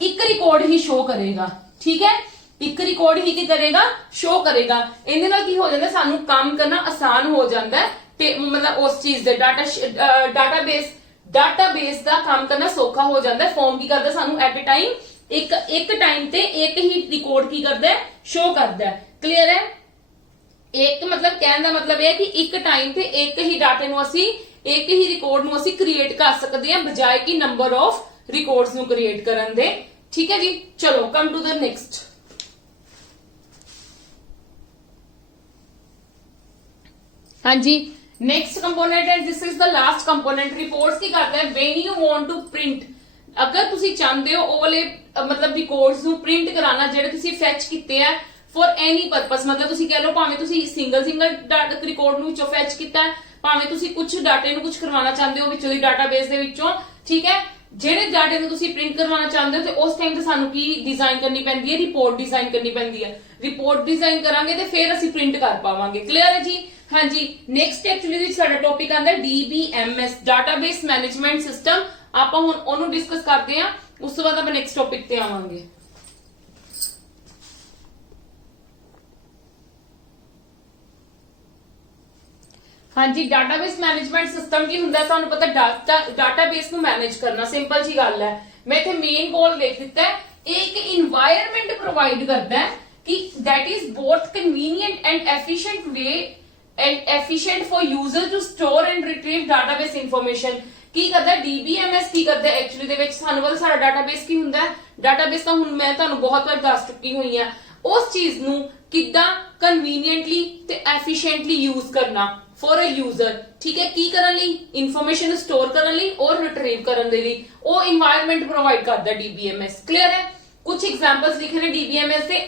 ਇੱਕ ਰਿਕਾਰਡ ਹੀ ਸ਼ੋ ਕਰੇਗਾ। ਠੀਕ ਹੈ, ਇੱਕ ਰਿਕਾਰਡ ਹੀ ਕੀ ਕਰੇਗਾ, ਸ਼ੋ ਕਰੇਗਾ। ਇਹਦੇ ਨਾਲ ਕੀ ਹੋ ਜਾਂਦਾ, ਸਾਨੂੰ ਕੰਮ ਕਰਨਾ ਆਸਾਨ ਹੋ ਜਾਂਦਾ ਹੈ ਤੇ ਮਤਲਬ ਉਸ ਚੀਜ਼ ਦੇ ਡਾਟਾਬੇਸ ਦਾ ਕੰਮ ਕਰਨਾ ਸੌਖਾ ਹੋ ਜਾਂਦਾ ਹੈ। ਫਾਰਮ ਕੀ ਕਰਦਾ, ਸਾਨੂੰ ਐਟ ਅ ਟਾਈਮ ਇੱਕ ਟਾਈਮ ਤੇ ਇੱਕ ਹੀ ਰਿਕਾਰਡ ਕੀ ਕਰਦਾ ਹੈ, ਸ਼ੋ ਕਰਦਾ ਹੈ। ਕਲੀਅਰ ਹੈ, ਇੱਕ ਮਤਲਬ ਕਹਿਣ ਦਾ ਮਤਲਬ ਇਹ ਹੈ ਕਿ ਇੱਕ ਟਾਈਮ ਤੇ ਇੱਕ ਹੀ ਡਾਟੇ ਨੂੰ ਅਸੀਂ, ਇੱਕ ਹੀ ਰਿਕਾਰਡ ਨੂੰ ਅਸੀਂ ਕ੍ਰੀਏਟ ਕਰ ਸਕਦੇ ਹਾਂ, ਬਜਾਏ ਕਿ ਨੰਬਰ ਆਫ ਰਿਕਾਰਡਸ ਨੂੰ ਕ੍ਰੀਏਟ ਕਰਨ ਦੇ। ਠੀਕ ਹੈ ਜੀ, ਚਲੋ ਕਮ ਟੂ ਦ ਨੈਕਸਟ। ਹਾਂਜੀ, next component and this is the last component. Reports की करता है when you want to print, अगर तुसी चाहते हो ਉਹ ਵਾਲੇ मतलब रिकॉर्ड्स ਨੂੰ ਪ੍ਰਿੰਟ ਕਰਾਣਾ ਜਿਹੜੇ ਤੁਸੀਂ ਫੈਚ ਕੀਤੇ ਆ ਫॉर एनी पर्पस, मतलब ਤੁਸੀਂ ਕਹਿ ਲਓ ਭਾਵੇਂ ਤੁਸੀਂ ਸਿੰਗਲ ਰਿਕਾਰਡ ਨੂੰ ਵਿੱਚੋਂ ਫੈਚ ਕੀਤਾ, ਭਾਵੇਂ ਤੁਸੀਂ ਕੁਝ ਡਾਟੇ ਨੂੰ ਕੁਝ ਕਰਵਾਉਣਾ ਚਾਹੁੰਦੇ ਹੋ ਵਿੱਚੋਂ ਦੀ ਡਾਟਾਬੇਸ ਦੇ ਵਿੱਚੋਂ। ਠੀਕ ਹੈ, ਜਿਹੜੇ ਡਾਟੇ ਨੂੰ ਤੁਸੀਂ ਪ੍ਰਿੰਟ ਕਰਵਾਉਣਾ ਚਾਹੁੰਦੇ ਹੋ ਤੇ ਉਸ ਟਾਈਮ ਤੇ ਸਾਨੂੰ ਕੀ ਡਿਜ਼ਾਈਨ ਕਰਨੀ ਪੈਂਦੀ ਹੈ, ਰਿਪੋਰਟ ਡਿਜ਼ਾਈਨ ਕਰਨੀ ਪੈਂਦੀ ਹੈ। ਰਿਪੋਰਟ ਡਿਜ਼ਾਈਨ ਕਰਾਂਗੇ ਤੇ ਫਿਰ ਅਸੀਂ ਪ੍ਰਿੰਟ ਕਰ ਪਾਵਾਂਗੇ। ਕਲੀਅਰ ਹੈ ਜੀ। हाँ जी, नेक्स्ट एक्चुअली साडा टॉपिक आंदा है DBMS डाटाबेस मैनेजमेंट सिस्टम। आपां हुण ओनू डिस्कस करते हैं, उस तो बाद आपां नेक्स्ट टॉपिक ते आवांगे। हाँ जी, डाटाबेस मैनेजमेंट सिस्टम की हुंदा है, तुहानू पता डाटाबेस नू मैनेज करना सिंपल जी गल है। मैं इत्थे मेन गोल लिख दिता है, एक इन्वायरमेंट प्रोवाइड करदा है कि that is both convenient and efficient way and efficient for user to store and retrieve database information। ਕੀ ਕਰਦਾ DBMS, ਕੀ ਕਰਦਾ ਐਕਚੁਅਲੀ ਦੇ ਵਿੱਚ ਸਾਨੂੰ ਪਤਾ ਸਾਡਾ ਡਾਟਾਬੇਸ ਕੀ ਹੁੰਦਾ ਹੈ। ਡਾਟਾਬੇਸ ਤਾਂ ਹੁਣ ਮੈਂ ਤੁਹਾਨੂੰ ਬਹੁਤ ਵਾਰ ਦੱਸ ਚੁੱਕੀ ਹੋਈ ਆ, ਉਸ ਚੀਜ਼ ਨੂੰ ਕਿੱਦਾਂ ਕਨਵੀਨੀਐਂਟਲੀ ਤੇ ਐਫੀਸ਼ੀਐਂਟਲੀ ਯੂਜ਼ ਕਰਨਾ ਫॉर ਅ ਯੂਜ਼ਰ। ਠੀਕ ਹੈ, ਕੀ ਕਰਨ ਲਈ, ਇਨਫੋਰਮੇਸ਼ਨ ਸਟੋਰ ਕਰਨ ਲਈ ਔਰ ਰਿਟਰੀਵ ਕਰਨ ਦੇ ਲਈ ਉਹ ਇਨਵਾਇਰਨਮੈਂਟ ਪ੍ਰੋਵਾਈਡ ਕਰਦਾ DBMS। ਕਲੀਅਰ ਹੈ, ਕੁਝ ਐਗਜ਼ਾਮਪਲਸ ਲਿਖੇ ਨੇ DBMS ਦੇ,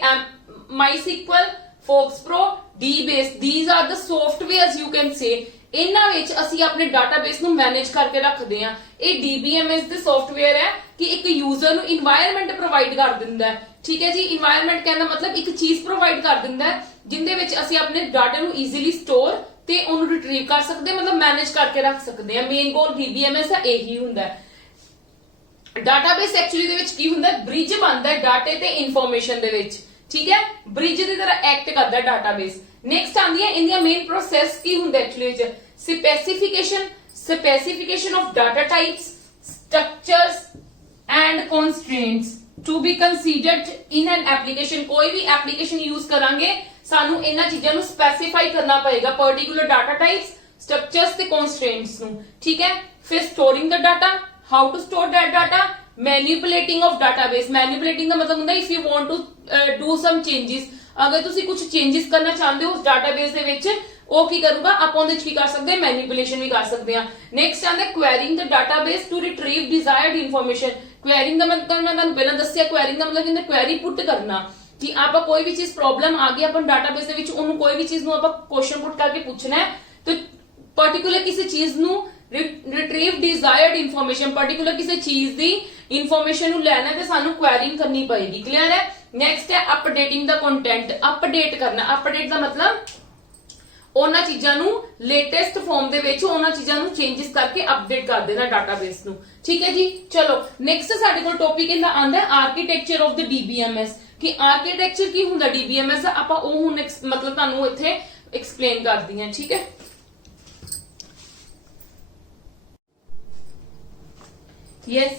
MySQL, FoxPro, DBase, these are the softwares you can say। ਇਹਨਾਂ ਵਿੱਚ ਅਸੀਂ ਆਪਣੇ ਡਾਟਾਬੇਸ ਨੂੰ ਮੈਨੇਜ ਕਰਕੇ ਰੱਖਦੇ ਹਾਂ। ਇਹ DBMS ਦੇ ਸੌਫਟਵੇਅਰ ਹੈ ਕਿ ਇੱਕ ਯੂਜ਼ਰ ਨੂੰ ਇਨਵਾਇਰਨਮੈਂਟ ਪ੍ਰੋਵਾਈਡ ਕਰ ਦਿੰਦਾ ਹੈ। ਠੀਕ ਹੈ ਜੀ, ਇਨਵਾਇਰਨਮੈਂਟ ਕਹਿੰਦਾ ਮਤਲਬ ਇੱਕ ਚੀਜ਼ ਪ੍ਰੋਵਾਈਡ ਕਰ ਦਿੰਦਾ ਹੈ ਜਿੰਦੇ ਵਿੱਚ ਅਸੀਂ ਆਪਣੇ ਡਾਟਾ ਨੂੰ ਈਜ਼ੀਲੀ ਸਟੋਰ ਤੇ ਉਹਨੂੰ ਰਿਟਰੀਵ ਕਰ ਸਕਦੇ, ਮਤਲਬ ਮੈਨੇਜ ਕਰਕੇ ਰੱਖ ਸਕਦੇ ਹਾਂ। ਮੇਨ ਗੋਲ DBMS ਦਾ ਇਹੀ ਹੁੰਦਾ ਹੈ। ਡਾਟਾਬੇਸ ਐਕਚੁਅਲੀ ਦੇ ਵਿੱਚ ਕੀ ਹੁੰਦਾ, ਬ੍ਰਿਜ ਬਣਦਾ ਹੈ ਡਾਟੇ ਤੇ ਇਨਫੋਰਮੇਸ਼ਨ ਦੇ ਵਿੱਚ। ठीक है, ब्रिज की तरह एक्ट करता है डाटाबेस। नेक्स्ट आंदी है इंडिया मेन प्रोसेस की हुंदा actually specification of data types, structures and constraints to be considered in an application. कोई भी एप्लीकेशन यूज करांगे सानू इन्हां चीजां नू स्पेसिफाई करना पड़ेगा, पर्टिकुलर डाटा टाइप्स, स्ट्रक्चर्स ते कंस्ट्रेंट्स नू। ठीक है, फिर storing the data, how to store that data, manipulating of database. Manipulating का मतलब होता है if you want to do some changes, अगर तुसी कुछ चेंजेस करना चाहते हो उस डाटाबेस दे विच ਉਹ ਕੀ ਕਰੂਗਾ, ਆਪਾਂ ਉਹਦੇ ਵਿੱਚ ਕੀ ਕਰ ਸਕਦੇ ਹਾਂ, ਮੈਨੀਪੂਲੇਸ਼ਨ ਵੀ ਕਰ ਸਕਦੇ ਹਾਂ। ਨੈਕਸਟ ਆਂਦਾ querying the database to retrieve desired information. Querying ਦਾ ਮਤਲਬ ਮੈਂ ਤੁਹਾਨੂੰ ਪਹਿਲਾਂ ਦੱਸਿਆ, ਕੁਐਰਿੰਗ ਦਾ ਮਤਲਬ ਹੁੰਦਾ ਕੁਐਰੀ ਪੁੱਟ ਕਰਨਾ ਕਿ ਆਪਾਂ ਕੋਈ ਵੀ ਚੀਜ਼ ਪ੍ਰੋਬਲਮ ਆ ਗਈ ਆਪਾਂ ਡਾਟਾਬੇਸ ਦੇ ਵਿੱਚ, ਉਹਨੂੰ ਕੋਈ ਵੀ ਚੀਜ਼ ਨੂੰ ਆਪਾਂ ਕੁਐਸਚਨ ਪੁੱਟ ਕਰਕੇ ਪੁੱਛਣਾ ਹੈ ਤੇ ਪਾਰਟਿਕੂਲਰ ਕਿਸੇ ਚੀਜ਼ ਨੂੰ ਰਿਟਰੀਵ ਡਿਜ਼ਾਇਰਡ ਇਨਫੋਰਮੇਸ਼ਨ, ਪਾਰਟਿਕੂਲਰ ਕਿਸੇ ਚੀਜ਼ ਦੀ ਇਨਫੋਰਮੇਸ਼ਨ ਨੂੰ ਲੈਣਾ ਤੇ ਸਾਨੂੰ ਕੁਐਰਿੰਗ ਕਰਨੀ ਪਏਗੀ। ਕਲੀਅਰ ਹੈ। ਨੈਕਸਟ ਹੈ ਅਪਡੇਟਿੰਗ ਦਾ ਕੰਟੈਂਟ, ਅਪਡੇਟ ਕਰਨਾ। ਅਪਡੇਟ ਦਾ ਮਤਲਬ ਉਹਨਾਂ ਚੀਜ਼ਾਂ ਨੂੰ ਲੇਟੈਸਟ ਫਾਰਮ ਦੇ ਵਿੱਚ ਉਹਨਾਂ ਚੀਜ਼ਾਂ ਨੂੰ ਚੇਂजेस ਕਰਕੇ ਅਪਡੇਟ ਕਰ ਦੇਣਾ ਡਾਟਾਬੇਸ ਨੂੰ। ਠੀਕ ਹੈ ਜੀ, ਚਲੋ ਨੈਕਸਟ ਸਾਡੇ ਕੋਲ ਟੌਪਿਕ ਇਹਦਾ ਆਂਦਾ ਹੈ ਆਰਕੀਟੈਕਚਰ ਆਫ ਦ DBMS। ਕਿ ਆਰਕੀਟੈਕਚਰ ਕੀ ਹੁੰਦਾ DBMS ਦਾ, ਆਪਾਂ ਉਹ ਹੁਣ ਮਤਲਬ ਤੁਹਾਨੂੰ ਇੱਥੇ ਐਕਸਪਲੇਨ ਕਰਦੀ ਹਾਂ। ਠੀਕ ਹੈ, yes,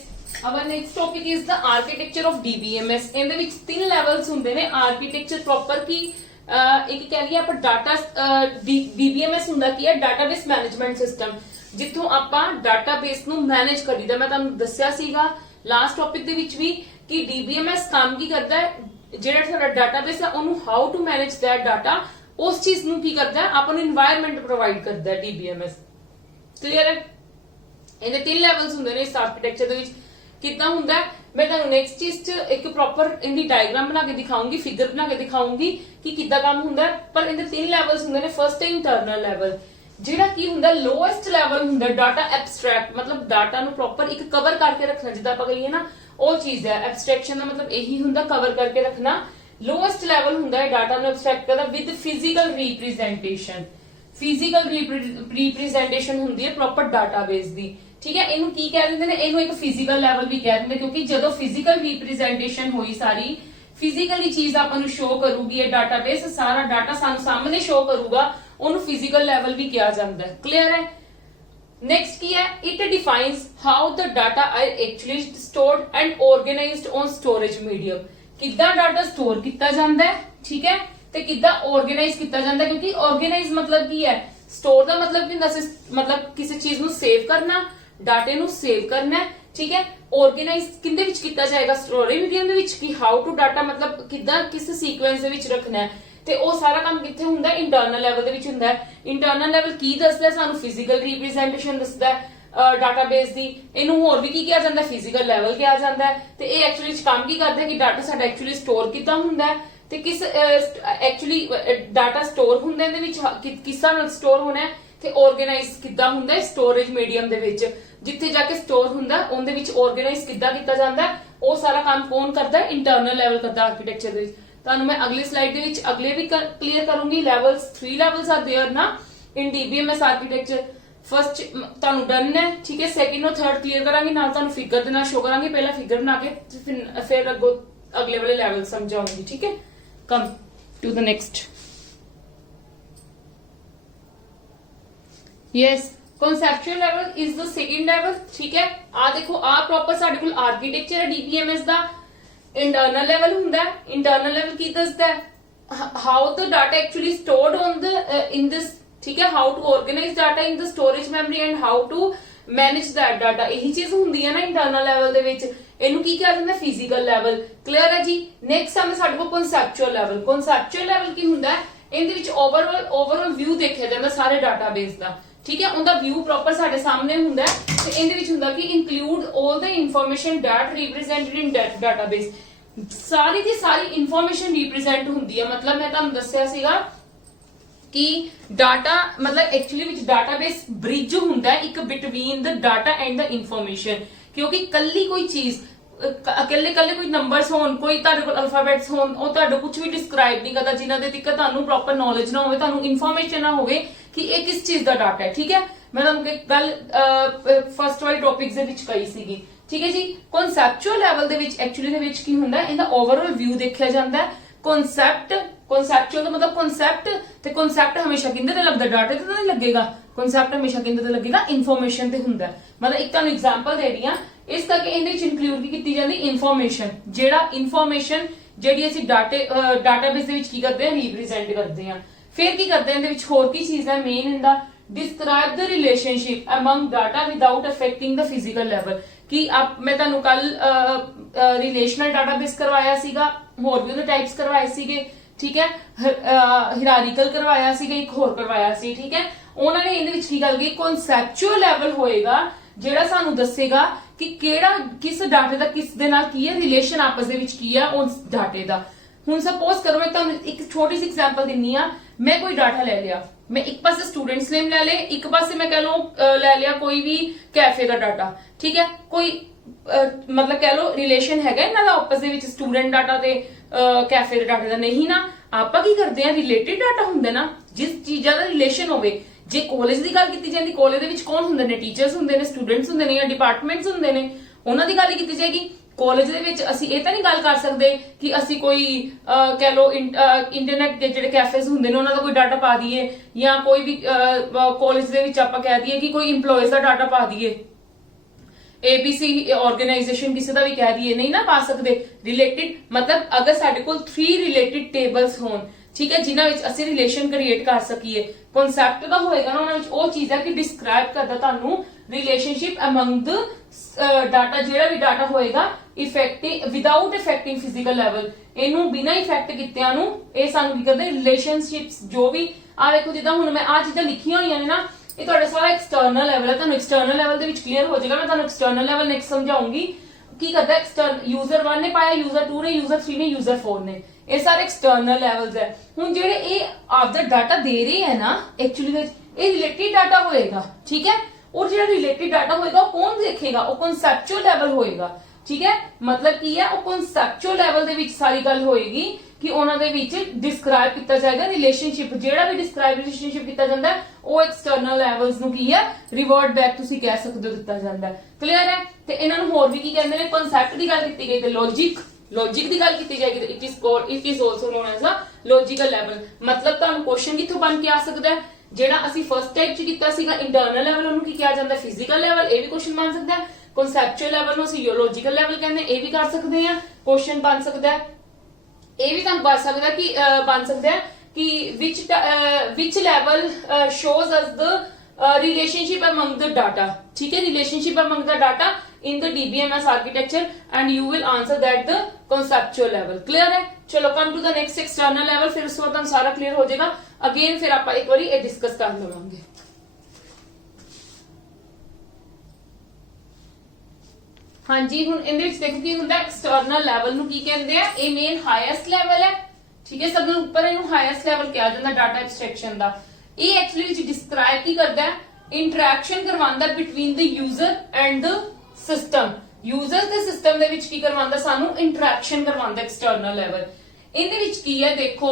our next topic is the architecture of DBMS। ਇਹਦੇ ਵਿੱਚ ਤਿੰਨ ਲੈਵਲਸ ਹੁੰਦੇ ਨੇ। ਆਰਕੀਟੈਕਚਰ ਪ੍ਰੋਪਰ ਕੀ ਇੱਕ ਕਹਿ ਲਈਏ ਆਪਾਂ ਡਾਟਾ DBMS ਹੁੰਦਾ ਕੀ ਹੈ, ਡਾਟਾਬੇਸ ਮੈਨੇਜਮੈਂਟ ਸਿਸਟਮ, ਜਿੱਥੋਂ ਆਪਾਂ ਡਾਟਾਬੇਸ ਨੂੰ ਮੈਨੇਜ ਕਰੀਦਾ। ਮੈਂ ਤੁਹਾਨੂੰ ਦੱਸਿਆ ਸੀਗਾ ਲਾਸਟ ਟੌਪਿਕ ਦੇ ਵਿੱਚ ਵੀ कि DBMS काम की करता है, ਜਿਹੜਾ ਸਾਡਾ ਡਾਟਾਬੇਸ ਹੈ ਉਹਨੂੰ how to manage that data, ਉਸ ਚੀਜ਼ ਨੂੰ ਕੀ ਕਰਦਾ ਹੈ, ਆਪਾਂ ਨੂੰ এনवायरमेंट ਪ੍ਰੋਵਾਈਡ ਕਰਦਾ ਹੈ DBMS। ਕਲੀਅਰ ਹੈ? ਇਹਦੇ 3 ਲੈਵਲਸ ਹੁੰਦੇ ਨੇ ਇਸ ਆਰਕੀਟੈਕਚਰ ਦੇ ਵਿੱਚ। ਕਿੱਦਾਂ ਹੁੰਦਾ ਹੈ ਮੈਂ ਤੁਹਾਨੂੰ ਨੈਕਸਟ ਚੀਜ਼ 'ਚ ਇੱਕ ਪ੍ਰੋਪਰ ਇਹਦੀ ਡਾਇਗਰਾਮ ਬਣਾ ਕੇ ਦਿਖਾਉਂਗੀ, ਫਿਗਰ ਬਣਾ ਕੇ ਦਿਖਾਉਂਗੀ ਕਿ ਕਿੱਦਾਂ ਕੰਮ ਹੁੰਦਾ ਹੈ। ਪਰ ਇਹਦੇ 3 ਲੈਵਲਸ ਹੁੰਦੇ ਨੇ। ਫਰਸਟ ਹੈ ਇੰਟਰਨਲ ਲੈਵਲ, ਜਿਹੜਾ ਕੀ ਹੁੰਦਾ ਲੋਐਸਟ ਲੈਵਲ ਹੁੰਦਾ ਡਾਟਾ ਐਬਸਟ੍ਰੈਕਟ, ਮਤਲਬ ਡਾਟਾ ਨੂੰ ਪ੍ਰੋਪਰ ਇੱਕ ਕਵਰ ਕਰਕੇ ਰੱਖਣਾ, ਜਿੱਦਾਂ ਆਪਾਂ ਕਹੀਏ ਨਾ ਉਹ ਚੀਜ਼ ਹੈ। ਐਬਸਟ੍ਰੈਕਸ਼ਨ ਦਾ ਮਤਲਬ ਇਹੀ ਹੁੰਦਾ ਕਵਰ ਕਰਕੇ ਰੱਖਣਾ। ਲੋਐਸਟ ਲੈਵਲ ਹੁੰਦਾ ਹੈ ਡਾਟਾ ਨੂੰ ਐਬਸਟ੍ਰੈਕਟ ਕਰਦਾ with physical representation. Physical representation ਹੁੰਦੀ ਹੈ ਪ੍ਰੋਪਰ ਡਾਟਾਬੇਸ ਦੀ, ਠੀਕ ਹੈ। ਇਹਨੂੰ ਕੀ ਕਹਿ ਦਿੰਦੇ ਨੇ, ਇਹਨੂੰ ਇੱਕ ਫਿਜ਼ੀਕਲ ਲੈਵਲ ਵੀ ਕਹਿ ਦਿੰਦੇ, ਕਿਉਂਕਿ ਜਦੋਂ ਫਿਜ਼ੀਕਲ ਰਿਪਰੈਜ਼ੈਂਟੇਸ਼ਨ ਹੋਈ, ਸਾਰੀ ਫਿਜ਼ੀਕਲੀ ਚੀਜ਼ ਆਪਾਂ ਨੂੰ ਸ਼ੋ ਕਰੂਗੀ, ਇਹ ਡਾਟਾਬੇਸ ਸਾਰਾ ਡਾਟਾ ਸਾਨੂੰ ਸਾਹਮਣੇ ਸ਼ੋ ਕਰੂਗਾ, ਉਹਨੂੰ ਫਿਜ਼ੀਕਲ ਲੈਵਲ ਵੀ ਕਿਹਾ ਜਾਂਦਾ ਹੈ। ਕਲੀਅਰ ਹੈ? नेक्स्ट की है it defines how the data are actually stored and organised on storage medium. किद्दां डाटा स्टोर किया जाता है, ठीक है, ते किद्दां ऑर्गेनाइज किया जाता है। क्योंकि ऑर्गेनाइज मतलब की है, स्टोर का मतलब की मतलब किसी चीज ਨੂੰ सेव करना, डाटे ਨੂੰ सेव करना है, ठीक है। ऑर्गेनाइज किंदे विच किया जाएगा, स्टोरेज मीडियम दे विच। कि हाउ टू डाटा मतलब किद्दां किस सीक्वेंस दे विच रखना है, ਤੇ ਉਹ ਸਾਰਾ ਕੰਮ ਕਿੱਥੇ ਹੁੰਦਾ ਹੈ, ਇੰਟਰਨਲ ਲੈਵਲ ਦੇ ਵਿੱਚ ਹੁੰਦਾ ਹੈ। ਇੰਟਰਨਲ ਲੈਵਲ ਕੀ ਦੱਸਦਾ ਸਾਨੂੰ, ਫਿਜ਼ੀਕਲ ਰਿਪਰੈਜ਼ੈਂਟੇਸ਼ਨ ਦੱਸਦਾ ਹੈ ਡਾਟਾਬੇਸ ਦੀ। ਇਹਨੂੰ ਹੋਰ ਵੀ ਕੀ ਕਿਹਾ ਜਾਂਦਾ, ਫਿਜ਼ੀਕਲ ਲੈਵਲ ਕਿਹਾ ਜਾਂਦਾ ਹੈ। ਤੇ ਇਹ ਐਕਚੁਅਲੀ ਚ ਕੰਮ ਕੀ ਕਰਦਾ ਹੈ ਕਿ ਡਾਟਾ ਸਾਡਾ ਐਕਚੁਅਲੀ ਸਟੋਰ ਕਿੱਦਾਂ ਹੁੰਦਾ ਹੈ, ਤੇ ਕਿਸ ਐਕਚੁਅਲੀ ਡਾਟਾ ਸਟੋਰ ਹੁੰਦਾ ਇਹਦੇ ਵਿੱਚ ਕਿਸ ਤਰ੍ਹਾਂ ਨਾਲ ਸਟੋਰ ਹੋਣਾ ਹੈ, ਤੇ ਆਰਗੇਨਾਈਜ਼ ਕਿੱਦਾਂ ਹੁੰਦਾ ਹੈ ਸਟੋਰੇਜ ਮੀਡੀਅਮ ਦੇ ਵਿੱਚ। ਜਿੱਥੇ ਜਾ ਕੇ ਸਟੋਰ ਹੁੰਦਾ ਉਹਦੇ ਵਿੱਚ ਆਰਗੇਨਾਈਜ਼ ਕਿੱਦਾਂ ਕੀਤਾ ਜਾਂਦਾ ਹੈ, ਉਹ ਸਾਰਾ ਕੰਮ ਕੌਣ ਕਰਦਾ ਹੈ, ਇੰਟਰਨਲ ਲੈਵਲ ਕਰਦਾ ਆਰਕੀਟੈਕਚਰ ਦੇ ਵਿੱਚ। ਤੁਹਾਨੂੰ ਮੈਂ ਅਗਲੀ ਸਲਾਈਡ ਦੇ ਵਿੱਚ ਅਗਲੇ ਵੀ ਕਲੀਅਰ ਕਰੂੰਗੀ। ਲੈਵਲਸ 3 ਲੈਵਲਸ ਆਰ देयर ਨਾ ਇਨ DBMS ਆਰਕੀਟੈਕਚਰ। ਫਰਸਟ ਤੁਹਾਨੂੰ ਡਨ ਹੈ, ਠੀਕ ਹੈ। ਸੈਕਿੰਡ और थर्ड ਕਲੀਅਰ ਕਰਾਂਗੇ, ਨਾਲ ਤੁਹਾਨੂੰ ਫਿਗਰ ਦੇ ਨਾਲ ਸ਼ੋ ਕਰਾਂਗੇ। ਪਹਿਲਾਂ ਫਿਗਰ ਬਣਾ ਕੇ ਫਿਰ ਅੱਗੋਂ ਅਗਲੇ ਵਾਲੇ ਲੈਵਲ ਸਮਝਾਉਂਗੀ, ਠੀਕ ਹੈ। Come to the next. Yes, conceptual level is the second level, ठीक है। ਆ ਦੇਖੋ, ਆ ਪ੍ਰੋਪਰ ਸਾਡੇ ਕੋਲ ਆਰਕੀਟੈਕਚਰ ਹੈ DBMS ਦਾ। इंटरनल लेवल ਹੁੰਦਾ ਹੈ। इंटरनल लेवल ਕੀ ਦੱਸਦਾ ਹੈ, how the data actually stored on the in this, ਠੀਕ ਹੈ। How to organise data in the storage memory and how to manage that data. ਇਹੀ ਚੀਜ਼ ਹੁੰਦੀ ਹੈ ਨਾ ਇੰਟਰਨਲ ਲੈਵਲ ਦੇ ਵਿੱਚ। ਇਹਨੂੰ ਕੀ ਕਿਹਾ ਜਾਂਦਾ, ਫਿਜ਼ੀਕਲ ਲੈਵਲ। ਕਲੀਅਰ ਹੈ ਜੀ। ਨੈਕਸਟ ਆਉਂਦਾ ਸਾਡੇ ਕੋਲ ਕਨਸੈਪਚੁਅਲ ਲੈਵਲ। ਕਨਸੈਪਚੁਅਲ ਲੈਵਲ ਕੀ ਹੁੰਦਾ ਹੈ, ਇਹਦੇ ਵਿੱਚ ਓਵਰਆਲ ਵਿਊ ਦੇਖਿਆ ਜਾਂਦਾ ਸਾਰੇ ਡਾਟਾਬੇਸ ਦਾ, ਠੀਕ ਹੈ। ਉਹਦਾ ਵਿਊ ਪ੍ਰੋਪਰ ਸਾਡੇ ਸਾਹਮਣੇ ਹੁੰਦਾ ਹੈ, ਤੇ ਇਹਦੇ ਵਿੱਚ ਹੁੰਦਾ ਕਿ include all the information that represented in that database. ਸਾਰੀ ਦੀ ਸਾਰੀ ਇਨਫੋਰਮੇਸ਼ਨ ਰਿਪਰੈਜ਼ੈਂਟ ਹੁੰਦੀ ਹੈ। ਮਤਲਬ ਮੈਂ ਤੁਹਾਨੂੰ ਦੱਸਿਆ ਸੀਗਾ ਕਿ ਡਾਟਾ ਮਤਲਬ ਐਕਚੁਅਲੀ ਵਿੱਚ ਡਾਟਾਬੇਸ ਬ੍ਰਿਜ ਹੁੰਦਾ ਹੈ ਇੱਕ between the data and the information. ਕਿਉਂਕਿ ਕੱਲੀ ਕੋਈ ਚੀਜ਼ ਇਕੱਲੇ ਕੋਈ ਨੰਬਰਸ ਹੋਣ, ਕੋਈ ਤੁਹਾਡੇ ਕੋਲ ਅਲਫਾਬੈਟਸ ਹੋਣ, ਉਹ ਤੁਹਾਨੂੰ ਕੁਝ ਵੀ ਡਿਸਕ੍ਰਾਈਬ ਨਹੀਂ ਕਰਦਾ, ਜਿਨ੍ਹਾਂ ਦੇ ਤੱਕ ਤੁਹਾਨੂੰ ਪ੍ਰੋਪਰ ਨੌਲੇਜ ਨਾ ਹੋਵੇ, ਤੁਹਾਨੂੰ ਇਨਫੋਰਮੇਸ਼ਨ ਨਾ ਹੋਵੇ ਕਿ ਇਹ ਕਿਸ ਚੀਜ਼ ਦਾ ਡਾਟਾ ਹੈ, ਠੀਕ ਹੈ। ਮੈਂ ਤੁਹਾਨੂੰ ਇੱਕ ਗੱਲ ਫਸਟ ਵਾਲੀ ਟੌਪਿਕਸ ਦੇ ਵਿੱਚ ਕਹੀ ਸੀਗੀ, ਠੀਕ ਹੈ ਜੀ। ਕਨਸੈਪਚੁਅਲ ਲੈਵਲ ਦੇ ਵਿੱਚ ਐਕਚੁਅਲੀ ਦੇ ਵਿੱਚ ਕੀ ਹੁੰਦਾ, ਇਹਦਾ ਓਵਰਆਲ ਵਿਊ ਦੇਖਿਆ ਜਾਂਦਾ ਹੈ। ਕਨਸੈਪਚੁਅਲ ਦਾ ਮਤਲਬ ਕਨਸੈਪਟ, ਤੇ ਕਨਸੈਪਟ ਹਮੇਸ਼ਾ ਕਿੰਦੇ ਤੇ ਲੱਗਦਾ, ਡਾਟਾ ਤੇ ਤਾਂ ਨਹੀਂ ਲੱਗੇਗਾ। ਕਨਸੈਪਟ ਹਮੇਸ਼ਾ ਕਿੰਦੇ ਤੇ ਲੱਗੇਗਾ, ਇਨਫੋਰਮੇਸ਼ਨ ਤੇ ਹੁੰਦਾ। ਮਤਲਬ ਇੱਕ ਤੁਹਾਨੂੰ ਐਗਜ਼ਾਮਪਲ ਦੇ ਰਹੀ ਹਾਂ, ਇਸ ਕਰਕੇ ਇਹਦੇ ਵਿੱਚ ਇਨਕਲੂਡ ਕੀ ਕੀਤੀ ਜਾਂਦੀ, ਇਨਫੋਰਮੇਸ਼ਨ। ਜਿਹੜਾ ਇਨਫੋਰਮੇਸ਼ਨ ਜਿਹੜੀ ਅਸੀਂ ਡਾਟਾਬੇਸ ਦੇ ਵਿੱਚ ਕੀ ਕਰਦੇ ਹਾਂ, ਰਿਪਰੈਜ਼ੈਂਟ ਕਰਦੇ ਹਾਂ। ਫਿਰ ਕੀ ਕਰਦੇ ਹਾਂ, ਇਹਦੇ ਵਿੱਚ ਹੋਰ ਕੀ ਚੀਜ਼ ਹੈ ਮੇਨ, ਇਹਦਾ describe the relationship among data without affecting the physical level. ਕਿ ਮੈਂ ਤੁਹਾਨੂੰ ਕੱਲ ਰਿਲੇਸ਼ਨਲ ਡਾਟਾਬੇਸ ਕਰਵਾਇਆ ਸੀਗਾ, ਹੋਰ ਵੀ ਉਹਦੇ ਟਾਈਪਸ ਕਰਵਾਏ ਸੀਗੇ, ਠੀਕ ਹੈ। ਹਿਰਾਰੀਕਲ ਕਰਵਾਇਆ ਸੀਗਾ, ਇੱਕ ਹੋਰ ਕਰਵਾਇਆ ਸੀ, ਠੀਕ ਹੈ। ਉਹਨਾਂ ਨੇ ਇਹਦੇ ਵਿੱਚ ਕੀ ਗੱਲ ਕੀਤੀ, ਕਨਸੈਪਚੁਅਲ ਲੈਵਲ ਹੋਏਗਾ ਜਿਹੜਾ ਸਾਨੂੰ ਦੱਸੇਗਾ ਕਿ ਕਿਹੜਾ ਕਿਸ ਡਾਟੇ ਦਾ ਕਿਸ ਦੇ ਨਾਲ ਕੀ ਹੈ ਰਿਲੇਸ਼ਨ, ਆਪਸ ਦੇ ਵਿੱਚ ਕੀ ਹੈ ਉਸ ਡਾਟੇ ਦਾ। ਹੁਣ ਸਪੋਜ਼ ਕਰੋ ਮੈਂ ਤੁਹਾਨੂੰ ਇੱਕ ਛੋਟੀ ਜਿਹੀ ਐਗਜ਼ਾਮਪਲ ਦਿੰਨੀ ਆ। ਮੈਂ ਕੋਈ ਡਾਟਾ ਲੈ ਲਿਆ, ਮੈਂ ਇੱਕ ਪਾਸੇ ਸਟੂਡੈਂਟਸ ਨੇਮ ਲੈ ਲਏ, ਇੱਕ ਪਾਸੇ ਮੈਂ ਕਹ ਲਓ ਲੈ ਲਿਆ ਕੋਈ ਵੀ ਕੈਫੇ ਦਾ ਡਾਟਾ, ਠੀਕ ਹੈ। ਕੋਈ ਮਤਲਬ ਕਹ ਲਓ ਰਿਲੇਸ਼ਨ ਹੈਗਾ ਇਹਨਾਂ ਦਾ ਆਪਸ ਦੇ ਵਿੱਚ, ਸਟੂਡੈਂਟ ਡਾਟਾ ਤੇ ਕੈਫੇ ਦੇ ਡਾਟੇ ਦਾ ਨਹੀਂ ਨਾ। ਆਪਾਂ ਕੀ ਕਰਦੇ ਆ, ਰਿਲੇਟਿਡ ਡਾਟਾ ਹੁੰਦਾ ਨਾ, ਜਿਸ ਚੀਜ਼ਾਂ ਦਾ ਰਿਲੇਸ਼ਨ ਹੋਵੇ। ਜੇ ਕਾਲਜ ਦੀ ਗੱਲ ਕੀਤੀ ਜਾਂਦੀ, ਕਾਲਜ ਦੇ ਵਿੱਚ ਕੌਣ ਹੁੰਦੇ ਨੇ, ਟੀਚਰਸ ਹੁੰਦੇ ਨੇ, ਸਟੂਡੈਂਟਸ ਹੁੰਦੇ ਨੇ, ਜਾਂ ਡਿਪਾਰਟਮੈਂਟਸ ਹੁੰਦੇ ਨੇ, ਉਹਨਾਂ ਦੀ ਗੱਲ ਕੀਤੀ ਜਾਏਗੀ। ਕਾਲਜ ਦੇ ਵਿੱਚ ਅਸੀਂ ਇਹ ਤਾਂ ਨਹੀਂ ਗੱਲ ਕਰ ਸਕਦੇ ਕਿ ਅਸੀਂ ਕੋਈ ਕਹਿ ਲਓ ਇੰਟਰਨੈਟ ਦੇ ਜਿਹੜੇ ਕੈਫੇਸ ਹੁੰਦੇ ਨੇ ਉਹਨਾਂ ਦਾ ਕੋਈ ਡਾਟਾ ਪਾ ਦਈਏ, ਜਾਂ ਕੋਈ ਵੀ ਕਾਲਜ ਦੇ ਵਿੱਚ ਆਪਾਂ ਕਹਿ ਦਈਏ ਕਿ ਕੋਈ EMPLOYEES ਦਾ ਡਾਟਾ ਪਾ ਦਈਏ, ABC ਆਰਗੇਨਾਈਜੇਸ਼ਨ ਕਿਸੇ ਦਾ ਵੀ ਕਹਿ ਦਈਏ, ਨਹੀਂ ਨਾ ਪਾ ਸਕਦੇ। ਰਿਲੇਟਿਡ ਮਤਲਬ ਅਗਰ ਸਾਡੇ ਕੋਲ 3 ਰਿਲੇਟਿਡ ਟੇਬਲਸ ਹੋਣ, ਠੀਕ ਹੈ, ਜਿਨ੍ਹਾਂ ਵਿੱਚ ਅਸੀਂ ਰਿਲੇਸ਼ਨ ਕ੍ਰੀਏਟ ਕਰ ਸਕੀਏ। ਕਨਸੈਪਟ ਦਾ ਹੋਏਗਾ ਨਾ, ਉਹਨਾਂ ਵਿੱਚ ਉਹ ਚੀਜ਼ ਹੈ ਕਿ ਡਿਸਕ੍ਰਾਈਬ ਕਰਦਾ ਤੁਹਾਨੂੰ ਰਿਲੇਸ਼ਨਸ਼ਿਪ ਅਮੰਗ ਦ ਡਾਟਾ। ਜਿਹੜਾ ਵੀ ਡਾਟਾ ਹੋਏਗਾ ਇਫੈਕਟਿੰਗ ਵਿਦਆਊਟ ਇਫੈਕਟਿੰਗ ਫਿਜ਼ੀਕਲ ਲੈਵਲ, ਇਹਨੂੰ ਬਿਨਾਂ ਇਫੈਕਟ ਕੀਤਿਆਂ ਨੂੰ ਇਹ ਸਾਨੂੰ ਕੀ ਕਰਦੇ ਰਿਲੇਸ਼ਨਸ਼ਿਪਸ ਜੋ ਵੀ ਆ ਵੇਖੋ ਜਿੱਦਾਂ ਹੁਣ ਮੈਂ ਆ ਚੀਜ਼ਾਂ ਲਿਖੀਆਂ ਹੋਈਆਂ ਨੇ ਨਾ ਇਹ ਤੁਹਾਡਾ ਸਾਰਾ ਐਕਸਟਰਨਲ ਲੈਵਲ ਹੈ। ਤੁਹਾਨੂੰ ਐਕਸਟਰਨਲ ਲੈਵਲ ਦੇ ਵਿੱਚ ਕਲੀਅਰ ਹੋ ਜਾਏਗਾ। ਮੈਂ ਤੁਹਾਨੂੰ ਐਕਸਟਰਨਲ ਲੈਵਲ ਨੈਕਸਟ ਸਮਝਾਉਂਗੀ ਕੀ ਕਰਦਾ ਐਕਸਟਰਨ ਯੂਜ਼ਰ 1 ਨੇ ਪਾਇਆ, ਯੂਜ਼ਰ 2 ਨੇ, ਯੂਜ਼ਰ 3 ਨੇ, ਯੂਜ਼ਰ 4 ਨੇ, ਇਹ ਸਾਰੇ ਐਕਸਟਰਨਲ ਲੈਵਲਸ ਹੈ। ਹੁਣ ਜਿਹੜੇ ਇਹ ਆਪਦਾ ਡਾਟਾ ਦੇ ਰਹੇ ਹੈ ਨਾ ਐਕਚੁਅਲੀ ਵਿੱਚ ਇਹ ਰਿਲੇਟਿਡ ਡਾਟਾ ਹੋਏਗਾ, ਠੀਕ ਹੈ। और ਜਿਹੜਾ ਰਿਲੇਟਿਡ ਡਾਟਾ ਹੋਏਗਾ ਉਹ ਕੌਣ ਦੇਖੇਗਾ, ਉਹ ਕਨਸੈਪਚੁਅਲ ਲੈਵਲ ਹੋਏਗਾ, ਠੀਕ ਹੈ। ਮਤਲਬ ਕੀ ਹੈ ਉਹ ਕਨਸੈਪਚੁਅਲ ਲੈਵਲ ਦੇ ਵਿੱਚ ਸਾਰੀ ਗੱਲ ਹੋਏਗੀ ਕਿ ਉਹਨਾਂ ਦੇ ਵਿੱਚ ਡਿਸਕ੍ਰਾਈਬ ਕੀਤਾ ਜਾਏਗਾ ਰਿਲੇਸ਼ਨਸ਼ਿਪ, ਜਿਹੜਾ ਵੀ ਡਿਸਕ੍ਰਾਈਬ ਰਿਲੇਸ਼ਨਸ਼ਿਪ ਕੀਤਾ ਜਾਂਦਾ ਹੈ ਉਹ ਐਕਸਟਰਨਲ ਲੈਵਲਸ ਨੂੰ ਕੀ ਹੈ ਰਿਵਰਟ ਬੈਕ ਤੁਸੀਂ ਕਹਿ ਸਕਦੇ ਹੋ ਦਿੱਤਾ ਜਾਂਦਾ ਹੈ। ਕਲੀਅਰ ਹੈ। ਤੇ ਇਹਨਾਂ ਨੂੰ ਹੋਰ ਵੀ ਕੀ ਕਹਿੰਦੇ ਨੇ, ਕਨਸੈਪਟ ਦੀ ਗੱਲ ਕੀਤੀ ਗਈ ਤੇ ਲੌਜਿਕ ਦੀ ਗੱਲ ਕੀਤੀ ਜਾਏਗੀ ਤੇ it is also known as a logical level. ਮਤਲਬ ਤੁਹਾਨੂੰ ਕੁਐਸਚਨ ਕਿੱਥੋਂ ਬਣ ਕੇ ਆ ਸਕਦਾ ਹੈ, ਜਿਹੜਾ ਅਸੀਂ ਫਸਟ ਟਾਈਪ ਚ ਕੀਤਾ ਸੀਗਾ ਇੰਟਰਨਲ ਲੈਵਲ ਉਹਨੂੰ ਕੀ ਕਿਹਾ ਜਾਂਦਾ ਫਿਜ਼ੀਕਲ ਲੈਵਲ, ਇਹ ਵੀ ਕੁਐਸਚਨ ਬਣ ਸਕਦਾ ਹੈ। ਕਨਸੈਪਚੁਅਲ ਲੈਵਲ ਨੂੰ ਅਸੀਂ ਲੌਜੀਕਲ ਲੈਵਲ ਕਹਿੰਦੇ, ਇਹ ਵੀ ਕਰ ਸਕਦੇ ਹਾਂ, ਕੁਐਸਚਨ ਬਣ ਸਕਦਾ ਹੈ। ਇਹ ਵੀ ਤੁਹਾਨੂੰ ਬਣ ਸਕਦਾ ਕਿ which level shows us the relationship among the data, ठीक है, relationship among the data in the DBMS architecture and you will answer that the conceptual level। clear है। चलो come to the next external level, फिर उसके बाद सारा clear हो जाएगा। again फिर आप एक बारी ये डिस्कस कर लवांगे। हाँ जी हुण इहदे विच देखो की हुंदा एक्सटर्नल लैवल नूं की कहंदे आ, ये मेन हाईएस्ट लैवल है, ठीक है। सब नालों उपर इहनूं हाईएस्ट लैवल कहा जांदा डाटा एब्सट्रैक्शन दा। ये एक्चुअली विच डिस्क्राइब की करदा है, इंटरैक्शन करवांदा between the user and the system. User ते सिस्टम दे विच की करवांदा सानू इंटरैक्शन करवांदा एक्सटर्नल लैवल। इहदे विच की है देखो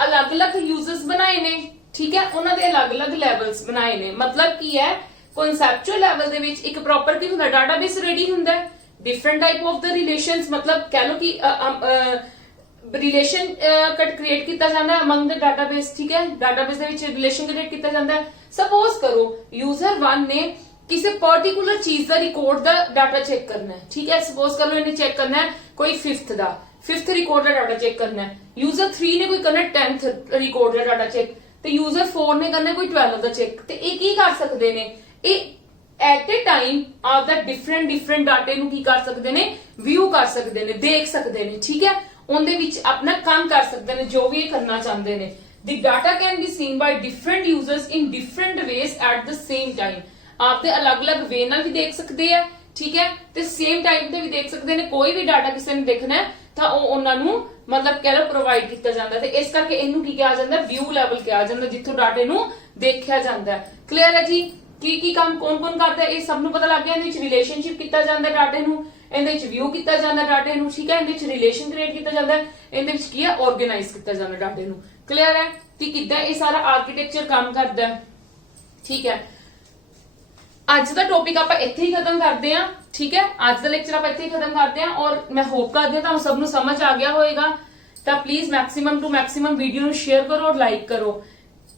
अलग-अलग यूजर्स बनाए ने, ठीक है, उन्हां दे अलग-अलग लैवल्स बनाए ने। मतलब की है कॉन्सेप्चुअल लेवल दे विच एक प्रॉपर की हुंदा डाटाबेस रेडी हुंदा है, different type of the relations, मतलब कह लो कि रिलेशन क्रिएट किया जाता है अमंग द डाटाबेस, ठीक है। डाटाबेस दे विच रिलेशन क्रिएट किया जाता है। सपोज करो यूजर 1 ने किसी पर्टिकुलर चीज का रिकॉर्ड का डाटा चेक करना है, ठीक है। सपोज कर लो इन्हें चेक करना है कोई फिफ्थ रिकॉर्ड का डाटा चेक करना है। यूजर 3 ने कोई करना है 10th रिकॉर्ड का डाटा चेक, तो यूजर 4 ने करना है कोई 12 का चेक। तो ये की कर सकते हैं, एट ए टाइम आप डिफरेंट डाटे नूं की कर सकते हैं, व्यू कर सकते हैं, देख सकते हैं, ठीक है। उनदे विच अपना काम कर सकते हैं जो भी करना चाहते हैं। The data can be seen by different users in different ways at the same time. आप दे अलग-अलग वे नाल भी देख सकते हैं, ठीक है, ते सेम टाइम ते भी देख सकते हैं। कोई भी डाटा किसी ने देखना है तो उन्हां नूं मतलब कह लो प्रोवाइड किया जाता है। तो इस करके इनू की कहा जाता है व्यू लैवल कहा जाता है, जिथों डाटे नूं देखा जाता है। क्लियर है जी। की काम कौन करता है ये सब नूं पता लग गया। इहदे विच रिलेशनशिप किया जाता है डाटे नूं, इहदे विच व्यू किया जाता है डाटे नूं, ठीक है। इहदे विच रिलेशन क्रिएट किया जाता है, इहदे विच की है ऑर्गेनाइज किया जाता है डाटे नूं। क्लियर है कि किद्दां ये सारा आर्कीटेक्चर काम करता है, ठीक है। अज का टॉपिक आप इत्थे ही खत्म करते हैं, ठीक है। अज का लेक्चर आप इत्थे ही खत्म करते हैं और मैं होप करती हूं तुहानूं सब नूं समझ आ गया होएगा। तो please maximum to maximum video नूं शेयर करो और लाइक करो।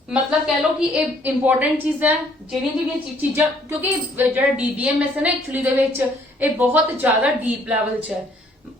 मतलब कह लो कि ये इंपॉर्टेंट चीज है ਜਿਹੜੀਆਂ चीजा, क्योंकि ਜਿਹੜਾ DBMS है ना एक्चुअली ਦੇ ਵਿੱਚ ਇਹ ਬਹੁਤ ਜ਼ਿਆਦਾ ਡੀਪ ਲੈਵਲ 'ਚ ਹੈ।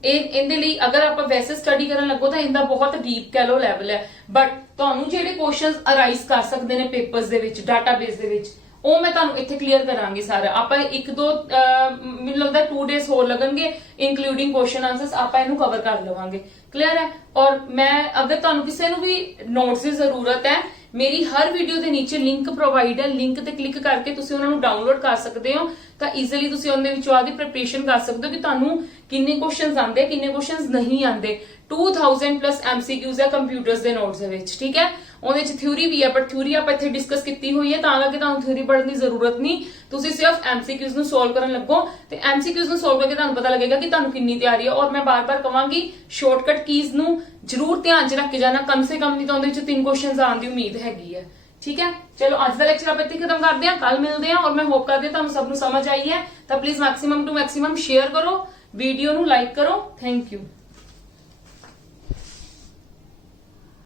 ਇਹਦੇ ਲਈ ਅਗਰ ਆਪਾਂ ਵੈਸੇ ਸਟੱਡੀ ਕਰਨ ਲੱਗੋ ਤਾਂ ਇਹਦਾ ਬਹੁਤ ਡੀਪ ਕਹਿ ਲੋ ਲੈਵਲ ਹੈ। ਬਟ ਤੁਹਾਨੂੰ ਜਿਹੜੇ ਕੁਐਸਚਨਸ ਅਰਾਈਜ਼ ਕਰ ਸਕਦੇ ਨੇ ਪੇਪਰਸ ਦੇ ਵਿੱਚ ਡਾਟਾਬੇਸ ਦੇ ਵਿੱਚ ਉਹ ਮੈਂ ਤੁਹਾਨੂੰ ਇੱਥੇ ਕਲੀਅਰ ਕਰਾਂਗੀ ਸਾਰਾ। ਆਪਾਂ ਇੱਕ ਦੋ ਮੈਨੂੰ ਲੱਗਦਾ 2 ਡੇਜ਼ ਹੋਰ ਲੱਗਣਗੇ ਇਨਕਲੂਡਿੰਗ ਕੁਐਸਚਨ ਆਨਸਰਸ, ਆਪਾਂ ਇਹਨੂੰ ਕਵਰ ਕਰ ਲਵਾਂਗੇ। क्लियर है। और मैं अगर तुहानू किसी भी नोट्स की जरूरत है मेरी हर वीडियो के नीचे लिंक प्रोवाइड है, लिंक ते क्लिक करके तुसी उन्होंने डाउनलोड कर सकते हो तो ईजिली तुसी उनदे विचों आदी प्रिपरेशन कर सकते हो कि तुहानू किन्ने क्वेश्चंस आंदे किन्ने क्वेश्चंस नहीं आंदे। 2000+ MCQs है कंप्यूटर्स के नोट्स दे विच, ठीक है। ਉਹਦੇ ਚ ਥਿਊਰੀ ਵੀ ਹੈ ਬਟ ਥਿਊਰੀ ਆਪਾਂ ਇੱਥੇ ਡਿਸਕਸ ਕੀਤੀ ਹੋਈ ਹੈ ਤਾਂ ਕਰਕੇ ਤੁਹਾਨੂੰ ਥਿਊਰੀ ਪੜ੍ਹਨ ਦੀ ਜ਼ਰੂਰਤ ਨਹੀਂ। ਤੁਸੀਂ ਸਿਰਫ MCQs ਨੂੰ ਸੋਲਵ ਕਰਨ ਲੱਗੋ ਤੇ MCQs ਨੂੰ ਸੋਲਵ ਕਰਕੇ ਤੁਹਾਨੂੰ ਪਤਾ ਲੱਗੇਗਾ ਕਿ ਤੁਹਾਨੂੰ ਕਿੰਨੀ ਤਿਆਰੀ ਹੈ। ਔਰ ਮੈਂ ਬਾਰ-ਬਾਰ ਕਵਾਂਗੀ ਸ਼ਾਰਟਕਟ ਕੀਜ਼ ਨੂੰ ਜ਼ਰੂਰ ਧਿਆਨ 'ਚ ਰੱਖ ਕੇ ਜਾਣਾ, ਕਮ ਸੇ ਕਮ ਨਹੀਂ ਤਾਂ ਉਹਦੇ ਵਿੱਚ 3 ਕੁਐਸਚਨਸ ਆਉਣ ਦੀ ਉਮੀਦ ਹੈਗੀ ਹੈ, ਠੀਕ ਹੈ। ਚਲੋ ਅੱਜ ਦਾ ਲੈਕਚਰ ਆਪਾਂ ਇੱਥੇ ਖਤਮ ਕਰਦੇ ਹਾਂ, ਕੱਲ ਮਿਲਦੇ ਹਾਂ। ਔਰ ਮੈਂ ਹੋਪ ਕਰਦੀ ਹਾਂ ਤੁਹਾਨੂੰ ਸਭ ਨੂੰ ਸਮਝ ਆਈ ਹੈ। ਤਾਂ please maximum to maximum share ਕਰੋ, ਵੀਡੀਓ ਨੂੰ ਲਾਈਕ ਕਰੋ। Thank you.